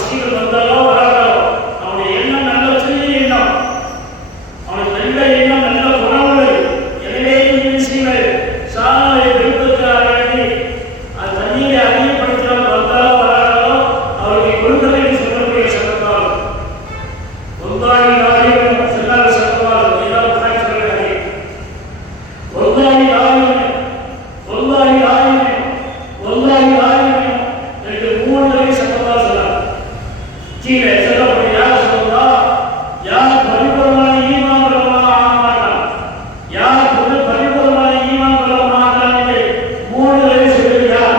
பசிகள் வந்தாலோ வராதோ அவனுடைய எண்ணம் நல்ல தூய எண்ணம், அவனுக்கு நல்ல எண்ணம், நல்ல குணங்கள். எனவே விஷயங்கள் சாலை விருப்பத்துக்காக வேண்டி அது தண்ணீரை அதிகப்படுத்தினால் வந்தாலோ வராதோ அவருடைய கொள்கை சொல்லக்கூடிய சட்டத்தால் ஒன்றாகி நாளில் செல்லாத சட்டத்தால் ஏதாவது சொல்கிறார்கள். ஒன்றாகி நாளில் ஒன்றாகி நாளில் ஒன்றாகி நாளில் என்று 3 தடவை சட்டத்தால் சொன்னார். கீழே சொல்லக்கூடிய யார் சொல்றா, யார் பரிபூர்ணமான ஈமான் உள்ளவனாக ஆக மாட்டான், யார் பரிபூர்ணமான ஈமான் உள்ளவனாக என்று 3 தடவை சொல்கிறார்.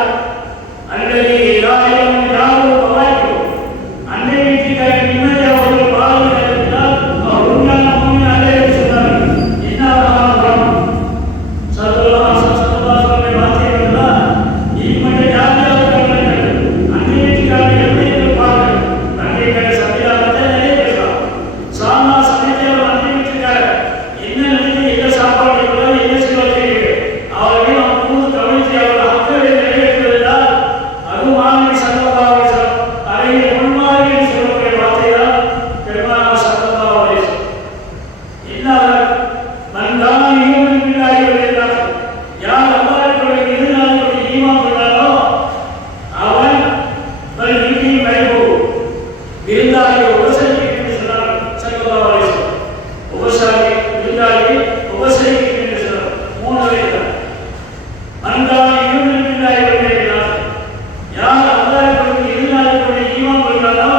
அல்லது யாரும் யாரும் பவாய்க்கும் அன்னை வீட்டுக்காக நிம்மதியாக ஒரு பாலம் இருந்தால் அவர் உண்மையான உண்மை அல்ல என்று சொன்னார். என்ன சத்தமாக வார்த்தைகளா இப்படி ஜாதியாக அன்னை வீட்டுக்காக எப்படி பாருங்கள். அன்னை கடை சத்தியாகத்தை நிறைய பேசலாம். சாமா சமைத்தவர் அன்னை வீட்டுக்காக என்ன நினைத்து என்ன சாப்பாடு என்ன செய்வது அவர்கள் நாம் கூறு கவனித்து அவர்கள் அக்கறை நிறைவேற்றுவதால் அது மாணவி சட்டமாக அதை முன்மாறி சொல்லக்கூடிய வார்த்தைதான் பெருமான சட்டமாக இல்லாத மன்றான ஈமான் யார் அவ்வாறு இருந்தாலும் ஈமான் கொண்டாலோ அவன் வீட்டில் வைபோ விருந்தாளியை உபசரிக்க சொன்னார். சட்டமாக உபசாரி விருந்தாளியை உபசரிக்க சொன்னார். 3 பேர் மன்றான யார் அவ்வாறு இருந்தாலும் ஈமான் கொண்டாலோ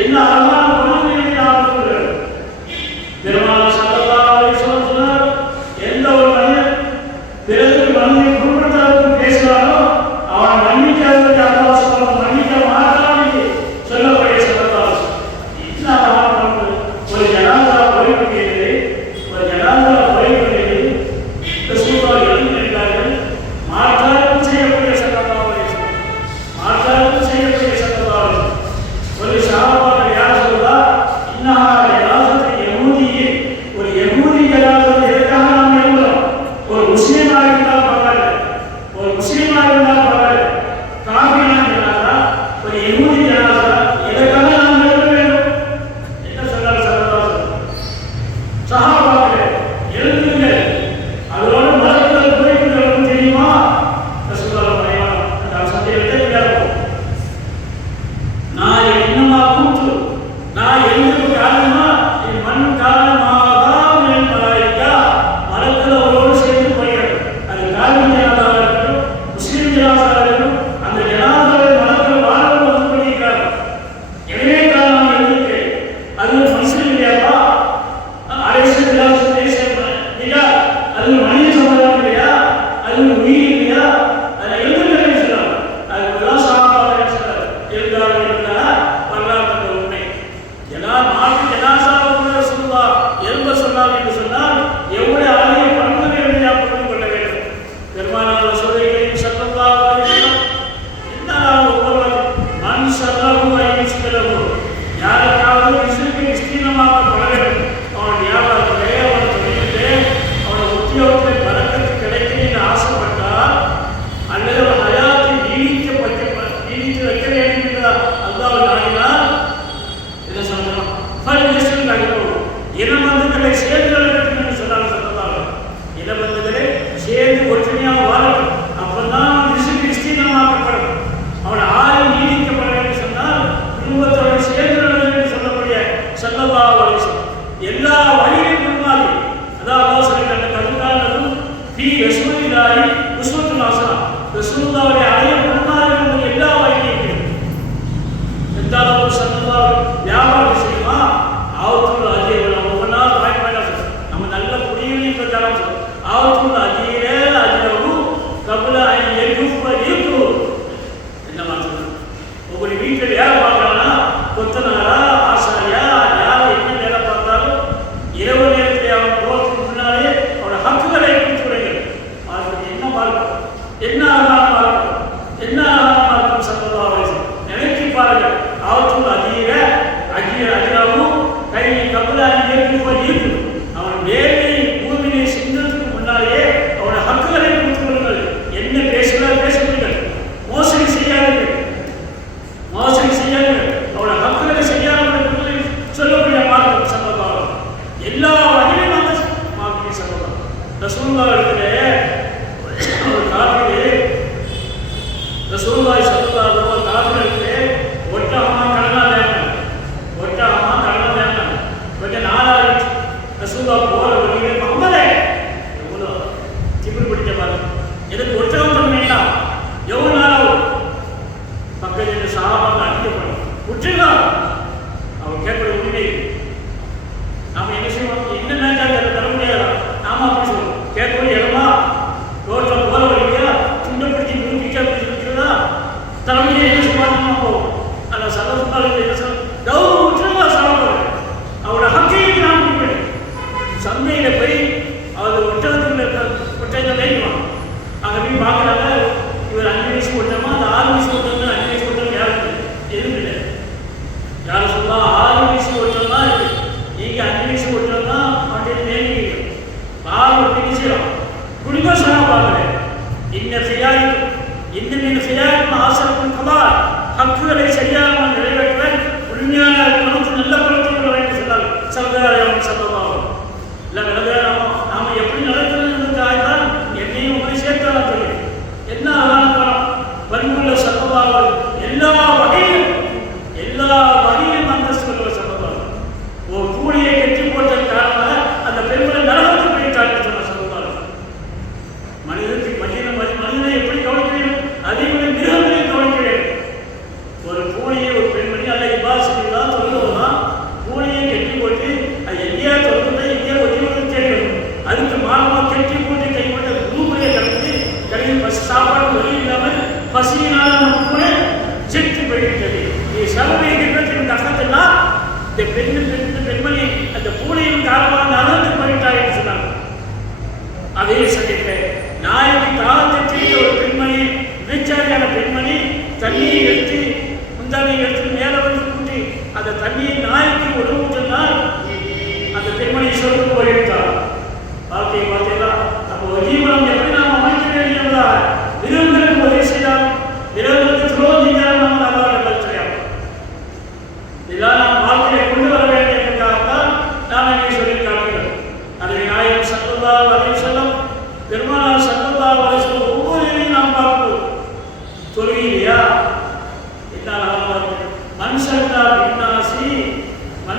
என்ன அழகான குணங்களை நாம் சொல்கிறோம். பெருமாள் ஸல்லல்லாஹு அலைஹி வஸல்லம் சொன்னார், எந்த ஒரு மனிதன் பிறகு மனிதனை குற்றச்சாட்டு பேசினாரோ அவன் மன்னிக்காதவரை அல்லாஹ் சுப்ஹானஹு மன்னிக்க மாட்டான் என்று சொல்லக்கூடிய ஸல்லல்லாஹு என்ன அழகான ஒரு ஜனாஸா போய்விட்டது. ஒரு ஜனாஸா போய்விட்டது. ரசூலுல்லாஹ் எழுந்திருந்தார்கள். மாற்றார்கள் செய்யக்கூடிய ஸல்லல்லாஹு அலைஹி வஸல்லம், மாற்றார்கள் செய்யக்கூடிய ஸல்லல்லாஹு அலைஹி வஸல்லம். ஒரு சஹாபாக்கள் யார் சொல்றா, இன்னஹா ஜனாஸத்து யஹூதியே, ஒரு யஹூதி ஜனாஸா எதற்காக நாம் எழுதுறோம்? ஒரு முஸ்லிமாக இருந்தால் பரவாயில்லை, ஒரு முஸ்லிமாக இருந்தால் பரவாயில்லை. காபிரான ஜனாஸா, ஒரு யஹூதி ஜனாஸா எதற்காக நாம் எழுத வேண்டும்? என்ன சொல்றாரு ஸல்லல்லாஹு அலைஹி வஸல்லம்? சஹாபாக்களே எழுதுங்கள், அதோட மலக்குகள் போய்விடுவது தெரியுமா? ரசூலுல்லாஹ் பரிமாணம் அந்த சத்தியத்தை கேட்போம். நான் என்னமா கூத்து, நான் எழுதுக்கு காரணமா மண் காரணமாக மலாய்க்கா மலக்குகள் அவரோடு சேர்ந்து போய்கள். அது காரணம் ஜனாதாக இருக்கட்டும், முஸ்லீம் ஜனாதாக இருக்கட்டும், அந்த ஜனாதாவை மலக்குகள் வாழவும் வந்து பண்ணியிருக்காங்க. எனவே தான் நான் எழுதுகிறேன். அது ஒரு மனுஷன் இல்லையாப்பா? அரசு அது மனித சமுதாயம் இல்லையா? அது உயிர் இல்லையா? அதை எழுதுகிறேன் சொல்றாங்க. அதுதான் சாப்பாடு சொல்றாரு. எழுதாமல் இருந்தா வரலாற்று உண்மை. எல்லார் நாட்டு ஜனாசாவுக்கு சொல்லுவா எழுத சொன்னார் என்று சொன்னால் எவ்வளவு அழகிய பண்புகளை எழுதியா புரிந்து கொள்ள வேண்டும். பெருமானார் சொல்லுகிறேன் ஸல்லல்லாஹு அலைஹி வஸல்லம், என்ன ஒவ்வொரு மண் ஸல்லல்லாஹு அலைஹி வஸல்லம் யாருக்காவது விசுக்கு விஸ்தீர்ணமாக பழகணும். அவன் வியாபாரத்திலே, அவன் தொழிலே, அவன் உத்தியோகத்திலே பறக்கத்து கிடைக்கும் என்று ஆசைப்பட்டால், அல்லது அவன் ஹயாத்தை நீடித்து வைக்க வேண்டும் என்று அல்லாஹ் நாடினால் என்ன சொல்லணும்? ஃபல்யஸ்ல் அலைஹிம், இனபந்துகளை சேர்ந்து நடக்கட்டும் என்று சொன்னார் ஸல்லல்லாஹு அலைஹி வஸல்லம். இனபந்துகளை சேர்ந்து ஒற்றுமையாக வாழட்டும். அப்பதான் விசுக்கு விஸ்தீர்ணமாக்கப்படும். அவன் ஆயுள் நீடிக்கப்பட வேண்டும் சொன்னால் குடும்பத்தோடு சேர்ந்து நடக்கும் என்று சொல்லக்கூடிய ஸல்லல்லாஹு அலைஹி வஸல்லம் எல்லா வழியிலும் முன்மாதிரி. அதான் அல்லாஹ் சொல்லிட்டாங்க, கதுகானதும் ஃபீ ரசூலில்லாஹி உஸ்வத்துன் ஹஸனா, ரசூலுல்லாஹ்வுடைய அழகிய முன்மாதிரி எல்லா வழியிலும். எந்த அளவுக்கு ஸல்லல்லாஹு வியாபாரம் செய்யுமா ஆவத்துல் அஜீர் ஒவ்வொன்றா வாய்ப்பாக நம்ம நல்ல குடியில் பெற்றாலும் ஆவத்துல் அஜீர அஜீரவு கபுல இருக்கு. என்ன மாதிரி ஒவ்வொரு வீட்டில் வேலை பார்க்கறானா, கொத்தனாரா, ஆசாரியா, யார் என்ன வேலை பார்த்தாலும் இரவு நேரத்தில் அவன் போகிறதுக்கு முன்னாலே அவனோட ஹக்குகளை கொடுத்து விடுங்கள். அவருக்கு என்ன மார்க்கம், என்ன அழகான மார்க்கம், என்ன அழகான மார்க்கம் ஸல்லல்லாஹு அலைஹி வஸல்லம். நினைத்து பாருங்கள். ஆவத்துல் அஜீராவும் கை கபுல இருக்கு. அவன் வேலை பூமியை சிந்தத்துக்கு முன்னாலேயே அவனோட ஹக்குகளை கொடுத்து விடுங்கள். என்ன பேசுகிறார் பேசுங்கள். மோசடி செய்யாதீர்கள், மோசடி செய்யாதீர்கள். அவனோட ஹக்குகளை செய்யாமல் சொல்லக்கூடிய மார்க்கம் ஸல்லல்லாஹு அலைஹி வஸல்லம். எல்லா வகையிலும் அந்த மார்க்கம் ஸல்லல்லாஹு ரசூலுல்லாஹ் இடத்திலே ஒரு காலத்திலே ரசூலுல்லாஹ் ஸல்லல்லாஹு அலைஹி வஸல்லம் காலத்திலே ஒட்டகமா கடனா வேண்டாம், ஒட்டகமா கடனா வேண்டாம். கொஞ்சம் நாளாக ரசூலுல்லாஹ் போற வழியிலே மம்மலே எவ்வளோ திமிர் பிடிச்ச மாதிரி எனக்கு ஒட்டகம் தர வேண்டாம். எவ்வளவு நாளாகும்? பக்கத்தில் சஹாபாக்கள் அடிக்கப்படும் விட்டுருங்க. அவன் கேட்கிற உண்மை நாம என்ன செய்வோம்? என்ன நினைச்சாங்க தர முடியாது. நாம அப்படி சொல்லுவோம். கேட்கக்கூடிய இடமா ரோட்டில் போற வழியா துண்டை பிடிச்சி பிடிச்சா பிடிச்சிருக்கிறதா தர முடியாது. என்ன செய்வாங்க போவோம். அந்த சந்தோஷமாக என்ன சொல்ல விட்டுருங்க. சாப்பிடுவாங்க. அவரோட ஹக்கையை நாம் கொடுப்பேன். சந்தையில் போய் அவர் ஒட்டகத்தில் தைக்குவான். அங்கே போய் பார்க்குறாங்க, இவர் 5 வயசு ஓட்டமா, அந்த 6 வயசு ஓட்டமா, 5 வயசு ஓட்டம் யாருக்கு எதுவும் இல்லை. யாரும் சொல்லலாம் 6 வயசு ஓட்டம்னா இருக்கு, நீங்கள் 5 வயசு ஓட்டம்னா அப்படின்னு நேரிங்க. 6 ஒட்டி செய்யலாம். குடும்ப சகா பார்க்குறேன். இன்னும் செய்யாமல் ஆசிரியர் கலால் ஹக்குகளை சரியாக நிறைவேற்ற உண்மையான குணத்து நல்ல குணத்தை வேண்டும் சொன்னார் சகோதரர் ஸல்லல்லாஹு இல்லை. விலகாம நாம் எப்படி நடக்கிறதுக்காகத்தான் என்னையும் உங்களை சேர்த்தாலும் சொல்லி என்ன அழகான பணம் பண்புள்ள ஸல்லல்லாஹு எல்லா வகையிலும் அந்தஸ்து கொள்ள ஸல்லல்லாஹு. ஒரு கூலியை கட்டி போட்ட காரணமாக அந்த பெண்களை நரகத்துக்கு போயிட்டார்கள் சொன்ன ஸல்லல்லாஹு. மனிதனை எப்படி கவனிக்க வேண்டும்? அதே போல மிருகங்களை கவனிக்க வேண்டும். ஒரு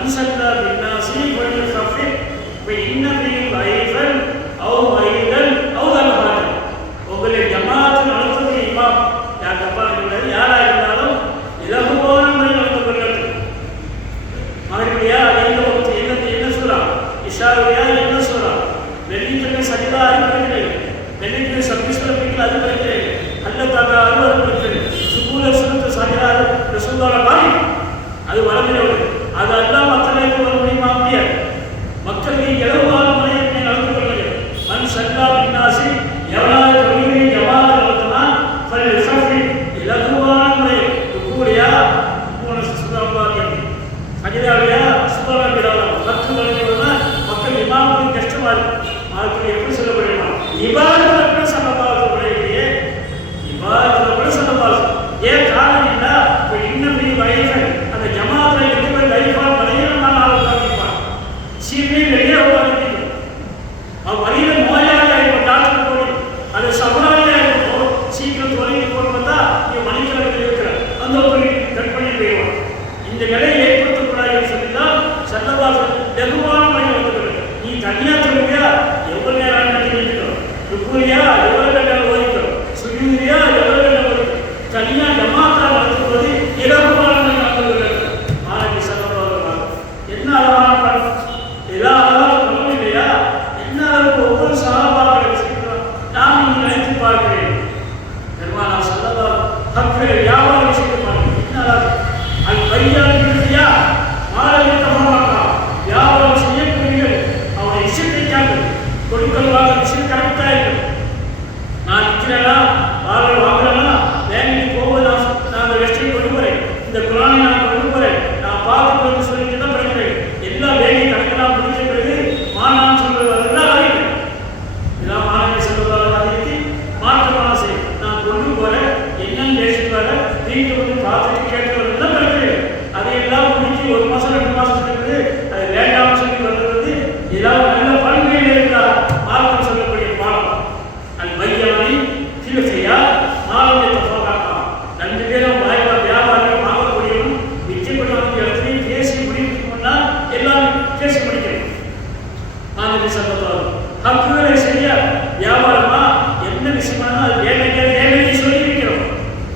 மன்சல்லா பின்னாசி வலியுகஃபிஃப் இன்னபியும் லைஃபன் அவ் வைதன் அவ் தல்ஹாஜ். உங்களை ஜமாத் நடத்துவது இமாம் யார் தப்பா இருக்கிறது யாரா இருந்தாலும் இலகுவான முறையில் நடந்து கொள்ளட்டும். மகரிபியா என்ன சூரா, இஷாவியா என்ன சூரா, வெள்ளிக்கிழமை சஜிதா அறிவிக்கிறேன், வெள்ளிக்கிழமை சப்தீஸ்வரப்பிகள் அறிவிக்கிறேன், அல்லத்தாக்கா அறிவிக்கிறேன், சுகூல சுனத்து சஜிதா ரசூலுல்லாஹ் பாரி அது வரவில்லை. அது எல்லாம் மக்களுக்கு வர முடியுமா? முடியாது. மக்களுக்கு இலகுவான முறையில் நடந்து கொள்ளுங்கள். மன் சல்லா பின்னாசி எவனாவது தொழுகை ஜமாத் நடத்தினால் இலகுவான முறை கூடியா சஜிதாவியா சுபராபிராதம் 10 வருடங்கள்னா மக்கள் இமாமுக்கு கஷ்டமா இருக்கு. அதுக்கு எப்படி சொல்ல முடியுமா? இபாதத்துல கூட சமபாசம் உடையலையே, இபாதத்துல கூட சமபாசம். ஏன் காரணம் என்ன? இப்போ இன்னும் வயசன் அந்த ஜமாத்தில் இருக்கிற லைஃபால் வரையும் நான் ஆரம்பிப்பான் சீர்மே வெளியே உட்காந்துக்கணும். அவன் வரையில நோயாளியாக இருக்கும் டாக்டர் போய் அது சமராளியாக இருக்கும் சீக்கிரம் தொலைங்கி போடுறதா நீ மணிக்கணக்கில் இருக்கிற அந்த ஒரு கட் பண்ணி போயிடுவான். இந்த நிலையை ஏற்படுத்தக்கூடாதுன்னு சொல்லிதான் சல்லல்லாஹு வெகுவான முறையில் வந்துக்கிறது. நீ தனியாக சொல்லுவியா எவ்வளவு நேரம் நினைக்கிறோம், ருக்குரியா எவ்வளவு நேரம் ஓதிக்கிறோம், சுஜூதியா எவ்வளவு நேரம் ஓதிக்கிறோம். தனியாக ஜமாத்தா நடத்துவது இலகுவான முறையில் நடந்துகிறது. மாணவி சல்லல்லாஹு என்ன அழகான படம், எல்லா அழகான படம் இல்லையா? என்ன அளவுக்கு ஒவ்வொரு சஹாபாக்களை செய்கிறோம் நான் இங்கே நினைத்து பார்க்கிறேன். பெருமானா சல்லல்லாஹு ஹக்களை வியாபாரம் செய்து பார்க்கிறேன். என்ன அழகு அது பையாளியா மாணவித்தமாக வியாபாரம் செய்யக்கூடியவர்கள் அவனை இசைக்காங்க கொடுக்கல் வாங்க விஷயம் கரெக்டாக இருக்கும். நான் நிற்கிறேன்னா பாடல் வாங்குறேன்னா வேலைக்கு போகும்போது நான் அந்த வெஸ்டை கொண்டு போகிறேன், இந்த குரானை நான் கொண்டு போகிறேன், நான் பார்த்துட்டு வந்து சொல்லிட்டு தான் படிக்கிறேன். எல்லா வேலையும் கணக்கெல்லாம் முடிஞ்ச பிறகு மாணவன் சொல்றது அதெல்லாம் அறிவு இதெல்லாம் மாணவி சொல்வதாக அறிவித்து மாற்றமான செய்யும். நான் கொண்டு போகிறேன் என்னன்னு பேசிப்பாரு வீட்டுக்கு வந்து பார்த்துட்டு கேட்கறது தான் படிக்கிறேன். அதையெல்லாம் முடிஞ்சு 1 மாதம் 2 மாதம் சொல்லிட்டு அது வேண்டாம்னு சொல்லி வருகிறது. ஏதாவது நல்ல பண்புகள் இருந்தால் மார்க்கம் சொல்லக்கூடிய பாடம் அது மையானி கீழசையா மாணவனை தப்பாக்கலாம். 2 பேரும் வியாபாரம் வாங்கக்கூடியவன் நிச்சயப்பட்ட இடத்துலையும் பேசி முடிவுக்கு முன்னால் எல்லாரும் பேசி முடிக்கிறேன். மாணவி சம்பத்தாலும் ஹக்குகளை செய்ய வியாபாரமா என்ன விஷயமான அது வேலையை சொல்லி வைக்கிறோம்.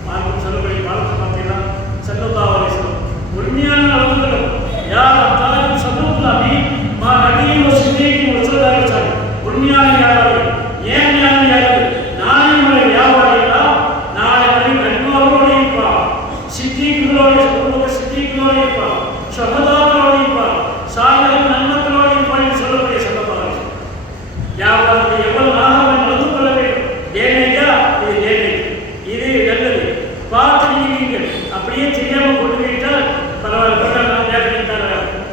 மார்க்கம் சொல்லக்கூடிய பாடத்தை பார்த்தீங்கன்னா சல்லல்லாஹு அலைஹி வஸல்லம் உண்மையான அளவுகளும் யார் தாயும் சதுல்லாமி மா நபியும் சித்தியும் வசதாச்சாரி உண்மையான வியாபாரி ஏன் வியாபாரி நாளைய வியாபாரிகளா நாளை வரை நன்மோரோடு இருப்பார், சித்திகளோடு சித்திகளோடு இருப்பார், சகதாக்களோடு இருப்பார், சாயல் நன்மக்களோடு இருப்பார் என்று சொல்லக்கூடிய சந்தர்ப்பம். வியாபாரத்தை எவ்வளவு நாளாக நடந்து கொள்ள வேண்டும். டேமேஜா இது டேமேஜ், இது நல்லது பார்த்து நீங்கள் அப்படியே தெரியாம கொண்டு போயிட்டால் பரவாயில்ல நான் வேலை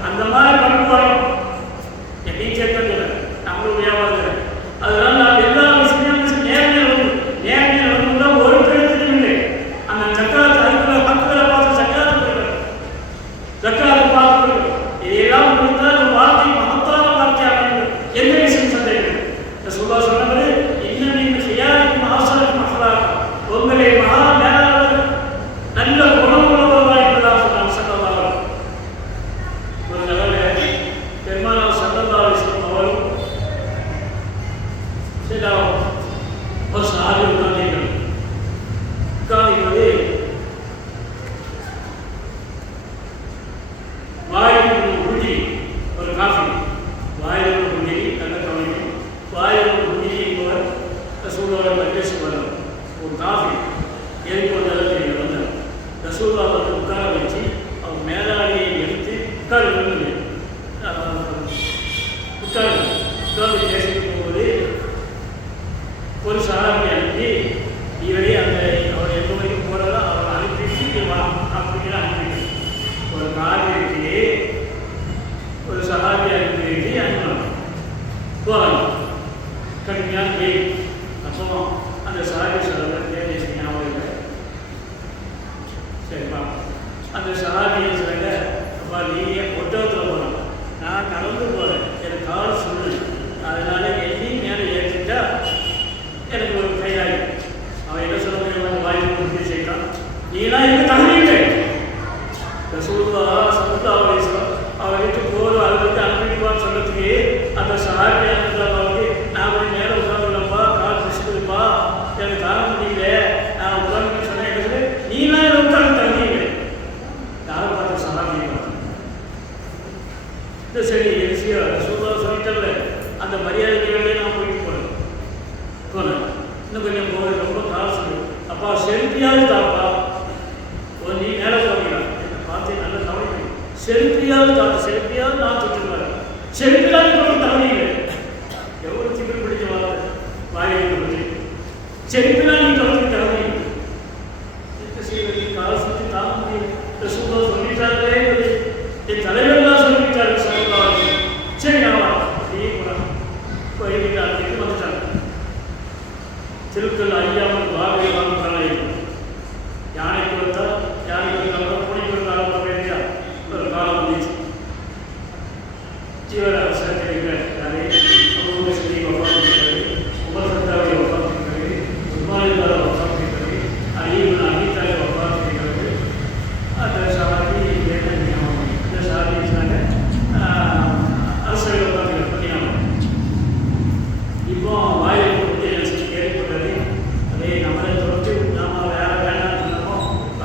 அந்த மாதிரி பண்பு வரும். என் டீச்சர் தான் நம்மளும் வியாபாரம். அதனால நான் எல்லா விஷயமும் நேர்மையாக வந்து ஒரு பிரச்சனையும் இல்லை. அந்த சக்கரத்தை அதுக்குள்ள பக்கங்களை பார்த்து சக்கரத்தை பார்த்து இதையெல்லாம் முடிந்தால் ஒரு வார்த்தை மகத்தான வார்த்தையாக வேண்டும். எந்த விஷயம் சந்தேகம் சொல்ல சொன்னது இன்னும் நீங்கள் செய்யாத ஆசாரிக்கு மக்களாக உங்களை மகா மேலாளர் நல்ல குணமுள்ளவர்களாக என்பதாக சொன்னாங்க சல்லல்லாஹு. ஒரு நிலையில பெருமானார் சல்லல்லாஹு அலைஹி வஸல்லம் அவரும் சில ஒரு சாதி உட்கார்ந்தீர்கள். உட்கார்ந்து வாயில் உறுதி ஒரு காஃபி வாயில் உறுதி நல்ல கவனிக்கும் வாயில் உறுதி என்பவர் ரசூலுல்லாஹி மஜ்லிஸ் வரும் ஒரு காஃபி ஏறி கொண்டாலும் தெரியும் வந்தார். ரசூலுல்லாஹ் வந்து உட்கார வச்சு அவர் மேலாடியை எடுத்து உட்கார்ந்து பேசிட்டு போகும்போது ஒரு சகாபி அனுப்பி இவரே அந்த அவர் எந்த வரைக்கும் போகிறதோ அவர் அனுப்பி வா அப்படின்னு அனுப்பி ஒரு காவிரிக்கு ஒரு சகாபி அனுப்பி அனுப்பணும் போகிறாங்க. கடுமையான வெயில். அப்போ அந்த சகாபி சொல்கிற தேவை ஞாபகம் இல்லை. சரிப்பா அந்த சகாபியை சொல்லுங்க, அப்பா நீ ஒட்டகத்தில் போகிறோம், நான் நடந்து போகிறேன், எனக்கு கால் சொல்லு, அதனால எண்ணி மேலே ஏற்றிட்டா எனக்கு ஒரு கையாகி அவன் என்ன சொல்ல முடியும் வாய்ப்பு உறுதி செய்யலாம். நீலாம் எங்கே தகுதி இல்லை. ரசூலுல்லாஹ் ஸல்லல்லாஹு அலைஹி வஸல்லம் அவரை சகாபியாக இருக்கிறவங்க நான் கொஞ்சம் நேரம் உட்காந்துலப்பா, கால் பிடிச்சிருப்பா, எனக்கு காண முடியல, நான் உட்காந்து சொன்னேன். எனக்கு நீலாம் இதை உட்காந்து தந்தீங்க. யாரை பார்த்து சகாபியை பார்த்து இந்த சரி எரிசியா சொல்லிட்டல அந்த மரியாதைகளே நான் போயிட்டு போனேன். இன்னும் கொஞ்சம் போய் ரொம்ப காசு அப்பா செல்ஃபியாவது தாப்பா, நீ நேரம் போகிறான் என்னை பார்த்து நல்ல கவனிக்கணும். செல்ஃபியாவது தாத்த, செல்ஃபியாவது நான் தொட்டுருவாரு, செல்ஃபியாவது தொடர்ந்து தவறிங்க. எவ்வளோ திமிர் பிடிச்ச வாயை செல்ஃபிலாம் நீ தொடர்ந்து தவறிங்க. என்ன செய்வது, காசு சுற்றி தாங்க முடியும். சொல்லிட்டாங்களே, என் தலைவர்லாம் சொல்லிட்டாரு. சரி நான் அப்படியே கோயிலுக்கு வந்துட்டாங்க. திருக்குறள் ஐயாமல் வாகை வாங்க யானைக்கு வந்தா யானைக்கு நம்ம பூனைக்கு ஒரு காலம் வேண்டியா ஒரு காலம் வந்துச்சு. ஜீவராசன் யாரே சொல்லி உட்காந்துருக்காரு, உபசத்தாவை உட்காந்துருக்காரு, உமாரிதாரை உட்காந்துருக்காரு, அரியவன் அகிதாவை உட்காந்துருக்காரு. அந்த சாதி இந்த சாதி அரசியல் உட்காந்துருக்காங்க. இப்போ வாயில் கொடுத்து கேள்விப்பட்டது. அதே நம்மளை தொடர்ச்சி நாம வேற வேண்டாம்னு சொன்னோமோ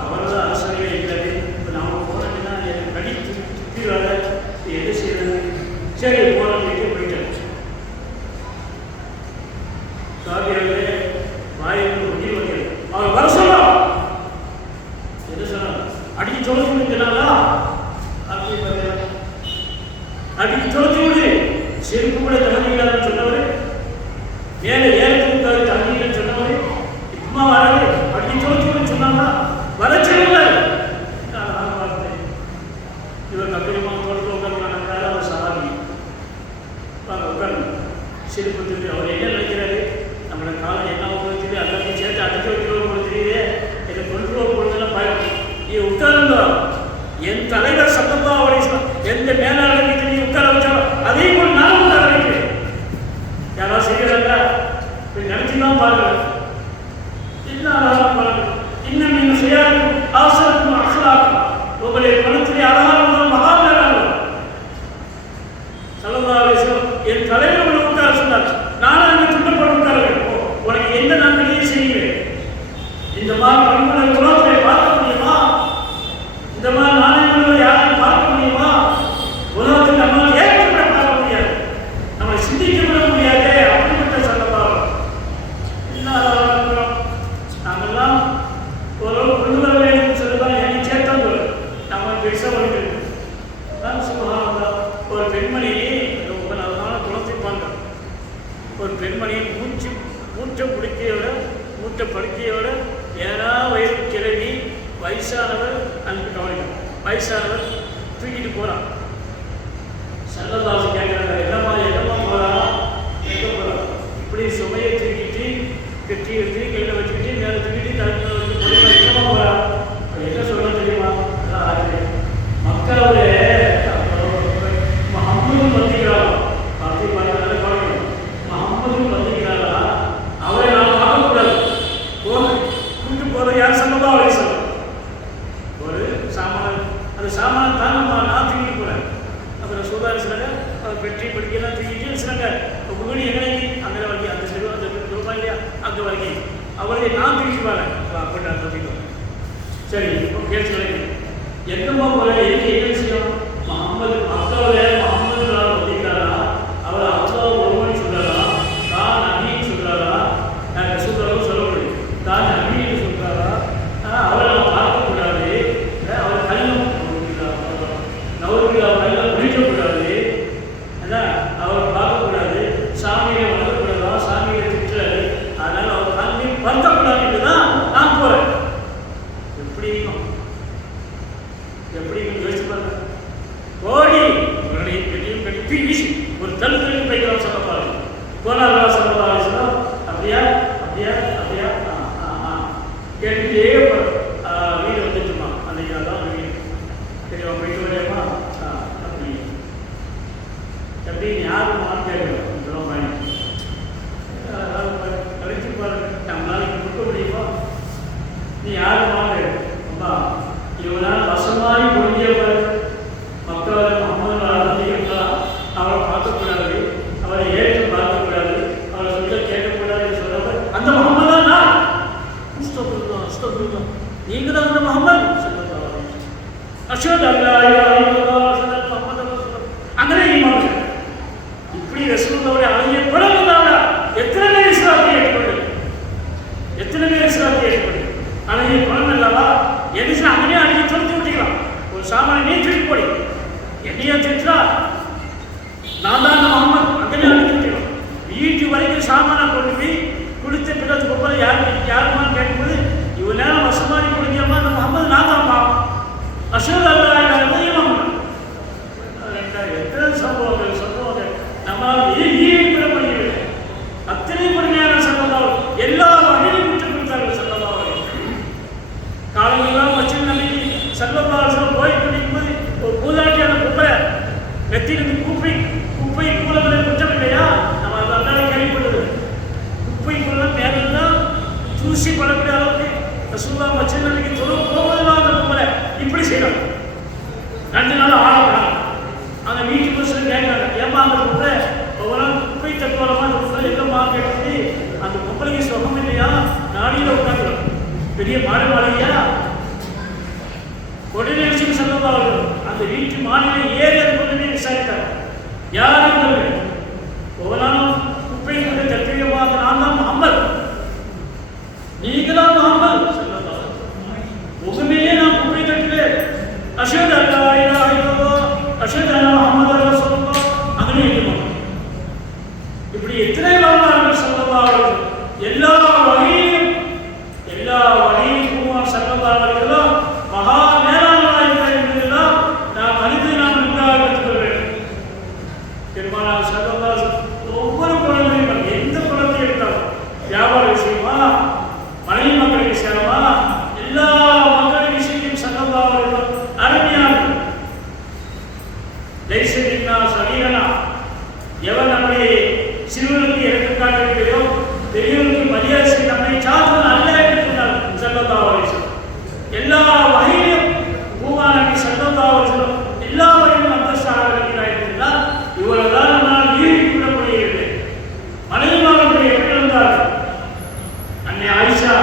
அவர்தான் அரசியலே இருக்காது. இப்போ நாம போனோம்னா எனக்கு கடி சுற்றி வர எது செய்யறது. சரி போனோம்னு போயிட்டேன். சாதியாகவே வாயில் முடிவு வைக்கிறது. அவர் வர சொல்லலாம், என்ன சொன்னார், அடிக்க தொலைச்சி முடிஞ்சாங்களா அப்படி அடிக்க தொலைச்சி முடி செருப்பு கூட தகுதியில்லாத சொன்னவர், மேலே ஏறத்துக்காக தகுதியில் சொன்னவர், இப்பமா வராது அடிக்க தொலைச்சி சொன்னாங்களா வர சொல்லல. இவர் கப்பிரமா தோட்டத்தில் உட்காந்துக்கான அவர் சாதி உட்காந்து செருப்பு திருப்பி அவர் என்ன நினைக்கிறாரு, நம்மளோட காலம் என்ன உங்களுக்கு எல்லாத்தையும் சேர்த்து அடிக்க வைக்கிறோம் உங்களுக்கு தெரியுது, என்னை கொண்டு போகிறதுலாம் பயம். நீ உட்காருங்க, என் தலைவர் சத்தமா அவரை எந்த மேலாளருக்கு நீ உட்கார வச்சாலும் அதே போல் நான் உட்கார வைக்கிறேன். யாராவது செய்கிறாங்க நினைச்சுதான் பாருங்க. இன்னும் நீங்க செய்யாத அவசரத்தும் அசலாக்கும் உங்களுடைய பணத்திலே அழகான மகாநகரம் சலதாவேசம் என் தலைவர் உட்கார சொன்னார். நானும் அங்கே துண்டப்பட உட்கார வைப்போம். உனக்கு எந்த நன்மையை செய்வேன். இந்த மாதிரி பண்புகளை உலகத்தை பார்க்க முடியுமா? இந்த மாதிரி நாணயங்களை யாரையும் பார்க்க முடியுமா? உலகத்தில் நம்மளால் ஏற்பட பார்க்க முடியாது, நம்மளை சிந்திக்கப்பட முடியாது. அப்படிப்பட்ட சந்தர்ப்பம் என்ன நாங்கெல்லாம் ஓரளவு கொண்டு வர வேண்டும் சொல்லலாம். என்னை சேர்த்தான் வரும் நம்ம பெருசாக வருகிறது. ஒரு பெண்மணி ரொம்ப நல்ல குணத்திப்பாங்க. ஒரு பெண்மணியை மூச்சை பிடிக்கையோட மூட்டை படுக்கையோட ஏன்னா வயது கிளவி வயசானவர் அனுப்பி கவனிக்கும். வயசானவர் தூக்கிட்டு போகிறான். சல்லல்லாஹு கேட்குறாங்க, என்னம்மா போகிறா, எங்கே போகிறா? இப்படி சுமையை தூக்கிட்டு கட்டி எடுத்து கையில் வச்சுக்கிட்டு மேலே தூக்கிட்டு தலைமையில் வச்சு போகிறா. என்னம்மா போகிறா? என்ன சொல்ல தெரியுமா? மக்களோட முகம்மது வந்துக்கிறாரா, முகம்மது வந்துக்கிறாரா, அவரை நான் பார்க்கக்கூடாது. கூட்டு போகிற யார் சல்லல்லாஹு அலைஹி வஸல்லம் ஒரு சாமான, அந்த சாமான் தான் நான் தூக்கிட்டு போகிறேன். அப்புறம் சூதாரி சிலங்க பெற்றி படிக்கலாம் தூக்கிட்டு சிலங்க முகனி எங்கே அங்கே வரைக்கும் அந்த செல்வம் அந்த ரூபாய் இல்லையா அங்கே வரைக்கும் அவரை நான் தூக்கிட்டு வரேன். அப்படின்ட்டு அந்த தூக்கிட்டு சரி கேட்டு வரைக்கும் எங்கம்மா போகிற என்ன விஷயம்? முகம்மது மக்களோட முகம்மது வந்துக்கிறாரா, அவர் அல்லா ஒருவன் சொல்கிறாரா, தான் நபின்னு சொல்கிறாரா, நாங்கள் சொல்கிறோம் சொல்ல முடியும், தான் நபின்னு சொல்கிறாரா, அவரை நம்ம பார்க்கக்கூடாது, அவர் கல்லும் நவர்களை கல்ல முடிக்கக்கூடாது, அவரை பார்க்கக்கூடாது, சாமியை வளர்க்கக்கூடாதா, சாமியை திட்டுறாரு, அதனால் அவர் கல்வி வருத்தக்கூடாதுன்னு தான் நான் போகிறேன். எப்படி யோசிச்சு பாருங்க. ஓடி உங்களுடைய பெட்டியும் கட்டி வீசி ஒரு தள்ளுக்கு போய்க்கலாம் சொல்ல பாருங்க. போனாரா சொல்லலாம் அப்படியா அப்படியா அப்படியா கேட்டுட்டே வீடு வந்துட்டுமா அன்னைக்கு அதான் வீடு தெரியுமா போயிட்டு வரையமா அப்படி எப்படின்னு யாரும் கேட்கணும். இதெல்லாம் பயணம் கழிச்சு பாருங்க. நம்ம நாளைக்கு கொடுக்க முடியுமா? நீ யாரும் அம்மா இவனால் வசமாய் பொருந்தியவர் மக்களை முகமது அவரை பார்க்கக்கூடாது, அவரை தூக்கி போடி, என்னையா திட்டா, நான் தான் முகமது அங்கே அனுப்பிக்கிறோம். வீட்டு வரைக்கும் சாமான கொண்டு போய் குளித்த பிறகு போல யாருமான்னு கேட்கும்போது இவ்வளோ நேரம் வசமாரி குளிக்காம அந்த முகமது நான் தான் பாவம் அசோக் அல்லா எத்தனை சம்பவங்கள் நம்மளால் ஈடுபட முடியவில்லை. அத்தனை பொறுமையான சம்பவம் எல்லா வகையிலும் விட்டுக் கொடுத்தார்கள். சம்பவம் காலங்களெல்லாம் வச்சு நம்பிக்கை சல்லல்லாஹு போய் கொண்டிருக்கும் போது ஒரு பூதாட்டியான குப்பை நெத்திலிருந்து குப்பை கூலங்களை குற்றம் இல்லையா? நம்ம அதனால கேள்விப்பட்டது. குப்பைக்குள்ள மேலெல்லாம் தூசி படக்கூடிய அளவுக்கு ரசூலுல்லாஹ் வச்சு நம்பிக்கை போவதெல்லாம் அந்த குப்பை இப்படி செய்யலாம். 2 நாள் ஆளலாம். அந்த வீட்டுக்கு சொல்லி கேட்கறாங்க, ஏமா அந்த குப்பை ஒவ்வொரு குப்பை தட்டுவரமா அந்த குப்பை எங்கம்மா கேட்டு அந்த குப்பைக்கு சுகம் இல்லையா? நாடியில் உட்காந்துடும். பெரிய மாலையா உடனே விஷயம் சொல்லவார்கள். அந்த வீட்டு மாநில ஏறி அது கொண்டு விசாரித்தார். யாரும் ஒவ்வொரு குப்பை கொண்டு தட்டுவமாக நான் தான் முகமது, நீங்களாம் முகமது சொல்லலாம். முகமையே நான் குப்பை தட்டுவேன். அஷஹது அல்லா இலாஹ இல்லல்லாஹ் அஷஹது அன்ன முஹம்மதர் ரசூலுல்லாஹ் அங்கே இருக்கணும். இப்படி எத்தனை வரலாறுகள் சொல்லலாம். எல்லா வகையிலும் பூமான் சல்லல்லாஹு மகா மேலானவராக இருந்ததெல்லாம் நாம் அறிந்து நாம் நன்றாக கற்றுக்கொள்ள வேண்டும். பெருமானார் சல்லல்லாஹு ஒவ்வொரு குழந்தையும் எந்த குழந்தை எடுத்தாலும் வியாபார விஷயமா மனைவி மக்கள் விஷயமா எல்லா மக்கள் விஷயத்தையும் சல்லல்லாஹு அருமையாக லைசனா சரீரனா எவர் நம்முடைய சிறுவனுக்கு எடுத்து காட்டுகிறோ பெரியவருக்கு மரியாதை நம்மை சார்ந்த அல்ல என்று சொன்னார் சல்லல்லாஹு அலைஹி வஸல்லம். எல்லா வகையிலும் பூமானபி சல்லல்லாஹு அலைஹி வஸல்லம் எல்லா வகையிலும் அந்தஸ்தாக இருக்கிறார். இவ்வளவுதான் நம்மால் ஈடுபட முடியவில்லை. மனைவிமார்கள் எப்படி இருந்தார்கள்? அன்னை ஆயிஷா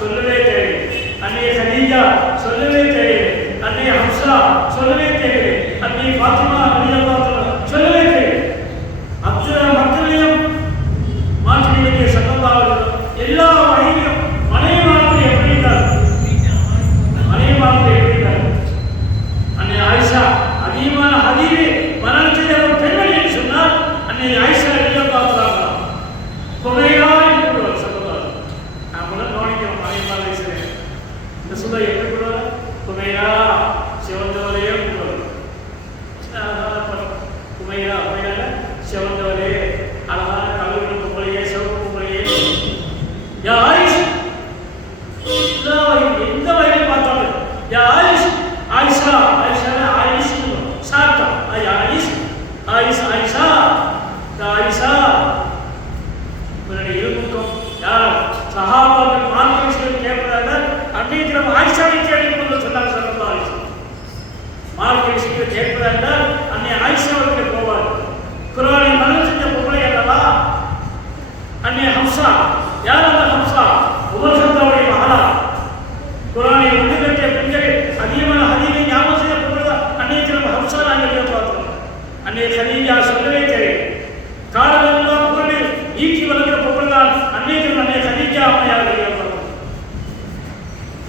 சொல்லவே தேவையில்லை, அன்னை கதீஜா சொல்லவே தேவையில்லை, அன்னை ஹப்ஸா சொல்லவே தேவையில்லை, அன்னை ஃபாத்திமா ரலியல்லாஹு அன்ஹா சொல்லவே தேவையில்லை. அத்தனை மக்களையும் மாற்றிவிட சல்லல்லாஹு அலைஹி வஸல்லம் எல்லா வகையிலும் மனைவிமார்கள் எப்படி இருந்தார்கள்? அன்னை ஆயிஷா அதிகமான ஹதீஸை மரணம் செய்த ஒரு பெண்மணி என்று சொன்னால் அன்னை ஆயிஷா ரலியல்லாஹு அன்ஹா குமைரா என்று கூறுவார். சொல்லலாம் நான் கூட கவனிக்கிறோம். மனைவிமார்கள் பேசுகிறேன். இந்த சொல்ல எப்படி கூறுவார்? குமைரா சிவந்தவரையே கூறுவார். குமைரா சிவந்தவரே அழகான கல்லூரி கும்பலையே சிவப்பு கும்பலையே யா ஆயிஷா எந்த வகையில் பார்த்தாலும் யா ஆயிஷா ஆயிஷா ஆயிஷா ஆயிஷா சாத்தா ஆயிஷா ஆயிஷா ஆயிஷா ஆயிஷா இவருடைய இருமுகம் யார் சஹாபாக்கள் மார்க்கெட் கேட்பதாக அன்றைக்கு நம்ம ஆயிஷாவை கேட்கணும்னு சொன்னாங்க. சல்லல்லாஹு அலைஹி வஸல்லம் மார்க்கெட் கேட்பதாக அன்னை ஆயிஷாவுக்கு போவார். குர்ஆனை மரணம் செஞ்ச பொம்பளை அல்லவா அன்னை ஹப்ஸா. யார் அந்த ஹப்ஸா? உமர் கத்தாவுடைய மகளா. குர்ஆனை ஒன்று கட்டிய பெண்கள் அதிகமான ஹதீஸை ஞாபகம் செய்ய பொம்பளை அன்னைக்கு நம்ம ஹப்ஸா நாங்கள் பார்த்தோம். அன்னை கதீஜா சொல்லவே தெரியும். காலமெல்லாம் புகழை ஈட்டி வளர்க்கிற பொம்பளை தான் அன்னைக்கு அன்னை கதீஜா அம்மையாக பார்த்தோம்.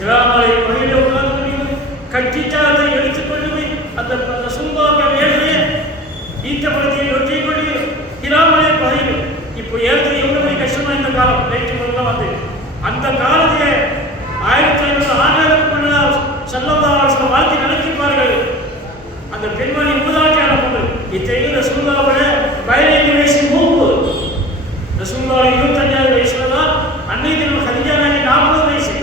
இராமலை பகையில உட்கார்ந்து கட்டிச்சாதை எடுத்துக்கொண்டு போய் அந்த சும்பாக வேலையே ஈட்டப்படுத்திய ரொட்டியை கொண்டு இராமலை பகையில் இப்போ ஏற்கனவே எவ்வளவு கஷ்டமா இந்த காலம் நேற்று வந்து அந்த காலத்திலே 1500 ஆண்டுகளுக்கு முன்னால் சல்லல்லாஹு அலைஹி வஸல்லம் வாழ்க்கை நடத்திப்பார்கள். அந்த பெண்மணி மூதாட்டியான பொண்ணு இத்தகைய ரசூலுல்லாஹ்வுடைய 15 வயசு மூப்பு. ரசூலுல்லாஹ் 25 வயசுல தான் அன்னைக்கு நம்ம கதீஜா நாயகி 40 வயசு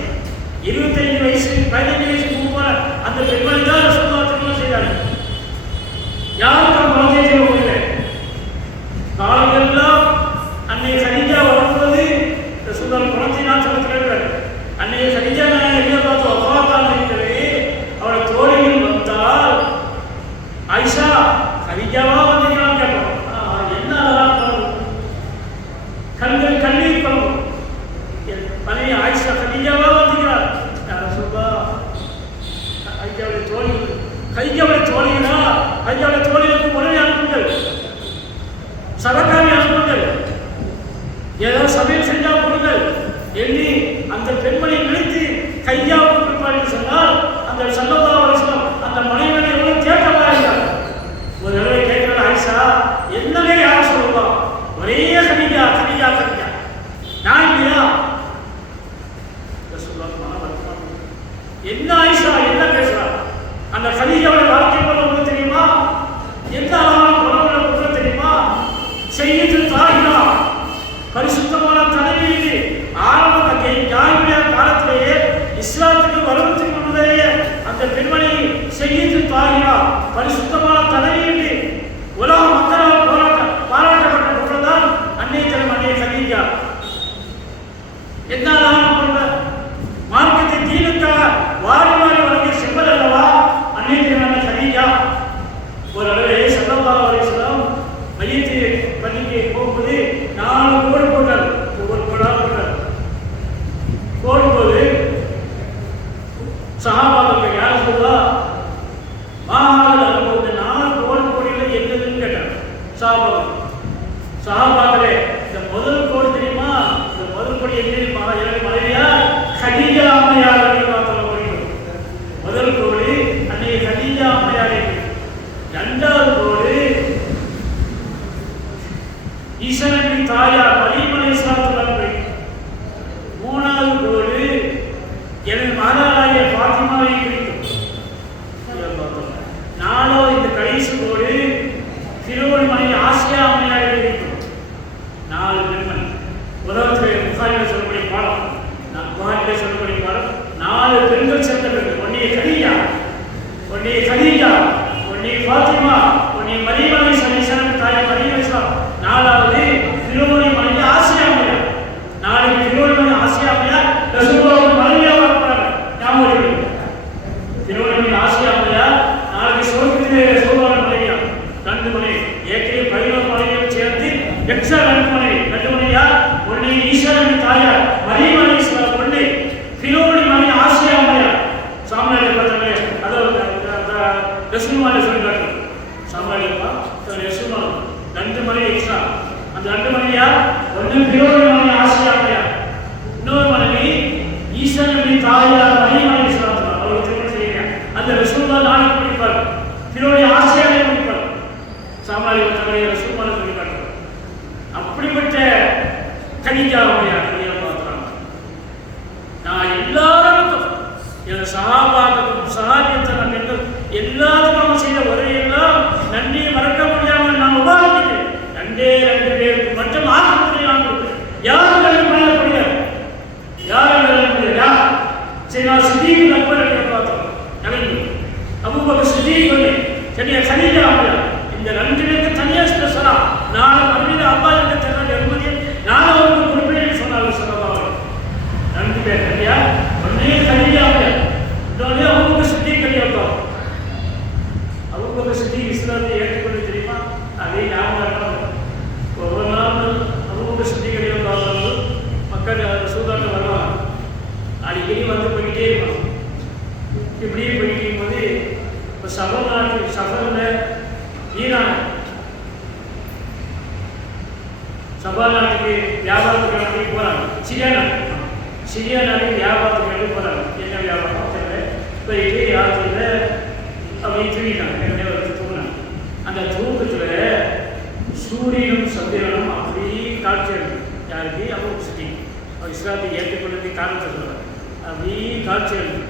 25 வயசு 15 வயசு மூப்பான அந்த பெண்மணி தான் ரசூலுல்லாஹ் திருமணம் செய்தார்கள். யாருக்கும் குழந்தை செய்ய முடியல. காலங்கள்லாம் அன்னை கதீஜா வளர்ப்பது ரசூலுல்லாஹ் குழந்தை நான் சொல்லுகிறார்கள். அன்னை கதீஜா நாயகி பார்த்து வஃபாத்தான இருக்கிறது. அவளை தோழிகள் வந்தால் ஆயிஷா கதீஜாவா வந்தீங்களான்னு கேட்போம். என்ன கண்கள் கண்ணீர் பழம் மனைவி ஆயிஷா கதீஜாவா வந்தீங்களா? ஐயாவுடைய தோழிகள் கையாவுடைய தோழிகளா? ஐயாவுடைய தோழிகளுக்கு உடனே அனுப்புங்கள், சதக்காவை அனுப்புங்கள், ஏதோ சமையல் செஞ்சால் கொடுங்கள் எண்ணி அந்த பெண்மணி நினைத்து கையாவுக்கு சொன்னால் அந்த சல்லல்லாஹு அலைஹி வஸல்லம் அந்த மனைவியை எவ்வளவு சஹாபாக்களே, இந்த முதல் கோடி தெரியுமா? இந்த முதல் கோடி எங்கே மனைவியா கதீஜா அம்மையார் முதல் கோடி அன்னைக்கு கதீஜா அம்மையார். இரண்டாவது கோடி ஈசா நபி தாயார் மரியம் அலைஹிஸ்ஸலாம். மூணாவது கோடி எனது மாதாவாகிய ஃபாத்திமாவை குறிக்கும். நாலாவது இந்த கடைசி கோடி ஃபிரௌன் மனைவி ஆசியா அம்மையாரை குறிக்கும். 4 பெண்மணி. உலகத்தில் புகாரில் சொல்லக்கூடிய பாடம், புகாரில் சொல்லக்கூடிய பாடம் 4 பெண்கள் சேர்ந்த பெண்கள். ஒன்னே கதீஜா, ஒன்னே ஃபாத்திமா, ஒன்னே மரியம் அலைஹிஸ்ஸலாம் தாயார் மரியம் அலைஹிஸ்ஸலாம். நாலாவது ஃபிரௌன் மனைவி ஆசியா அம்மையார். நாளைக்கு ஃபிரௌன் மனைவி ஆசியா அம்மையார் ரசூலுல்லாஹ் மனைவியா வரப்போறாங்க. ஞாபகம் வச்சுக்கோங்க. ஃபிரௌன் மனைவி ஆசியா அம்மையார் நாளைக்கு சொர்க்கத்திலே ரசூலுல்லாஹ் மனைவியா. 2 மனைவி, ஏற்கனவே 11 மனைவியை சேர்த்து எக்ஸ்ட்ரா 2 மனைவியா. ஒன்னு ஈசா நபி தாயார் மரியம் அலைஹிஸ்ஸலாம், ஒன்னு ஃபிரௌன் மனைவி ஆசியா அம்மையார். சாமுவேலை பார்த்தவங்க அதாவது ரசூலுல்லாஹ் சொல்றாங்க. சாமுவேலைப்பா ரசூலுல்லாஹ் 2 மனைவி எக்ஸ்ட்ரா. அந்த 2 மனைவியா, ஒன்னு ஃபிரௌன் மனைவி ஆசியா அம்மையார், இன்னொரு மனைவி ஈசா நபி தாயார் மரியம் அலைஹிஸ்ஸலாம். அவர்கள் திருமணம் செய்யறாங்க. அந்த ரசூலுல்லாஹ் நாளைக்கு படிப்பார், ஃபிரௌன் ஆசியாவை படிப்பார். சாமுவேலை பார்த்தவங்க ரசூலுல்லாஹ் சொல்லிட்டாங்க. அப்படிப்பட்ட கதீஜா அம்மையார் பார்க்கிறாங்க. நான் எல்லாருக்கும் என் சஹாபாக்களுக்கும் சஹாபியத்தனம் என்று எல்லாருக்கும் செய்த உரையெல்லாம் நன்றியை மறக்க முடியாமல் நான் உபாதிக்கிறேன். 2 பேருக்கு மட்டும் ஆசை நான் கொடுக்கிறேன். யாரும் கல்வி பண்ணக்கூடிய யார் சரி, நான் சித்திக்கு அக்பர் பார்த்தோம். அபூபக்கர் சித்திக் பண்ணி சரியா கதீஜா அம்மையார். இந்த 2 பேருக்கு தனியா ஸ்பெஷலா நாளை மறுபடியும் அப்பா என்ற தெரியல என்பதையும் நான் அவருக்கு குறிப்பிட்டு சொன்னார்கள். சொல்லலாம் 2 பேர் சரியா. ஒன்னே கதீஜா அம்மையார், இன்னொன்று அபூபக்கர் சித்திக் கல்யாணம். அபூபக்கர் சித்திக் இஸ்லாத்தை ஏற்றுக்கொண்டு தெரியுமா? அதே ஞாபகம். ஒவ்வொரு நாள் அபூபக்கர் சித்திக் கல்யாணம் மக்கள் சூதாட்ட வருவாங்க. அடிக்கடி வந்து போய்கிட்டே இருப்பாங்க. இப்படியே போயிட்டு இருக்கும்போது இப்போ சபரில் ஈரான் சபா நாட்டுக்கு வியாபாரத்துக்கு கிளம்பி போகிறாங்க. சிரியா நாட்டுக்கு வியாபாரத்துக்கு கிளம்பி போகிறாங்க. என்ன வியாபாரம் தெரியல. போயிட்டு யாத்திரையில் அப்படி தூங்கிட்டாங்க. தூங்கினாங்க. அந்த தூக்கத்தில் சூரியனும் சந்திரனும் அப்படியே காட்சி எடுக்கும். யாருக்கு? அபூபக்கர் சித்திக். அவர் இஸ்லாத்தை ஏற்றுக்கொள்ளுக்கு காரணத்தை சொல்கிறார். அப்படியே காட்சி எடுக்கும்.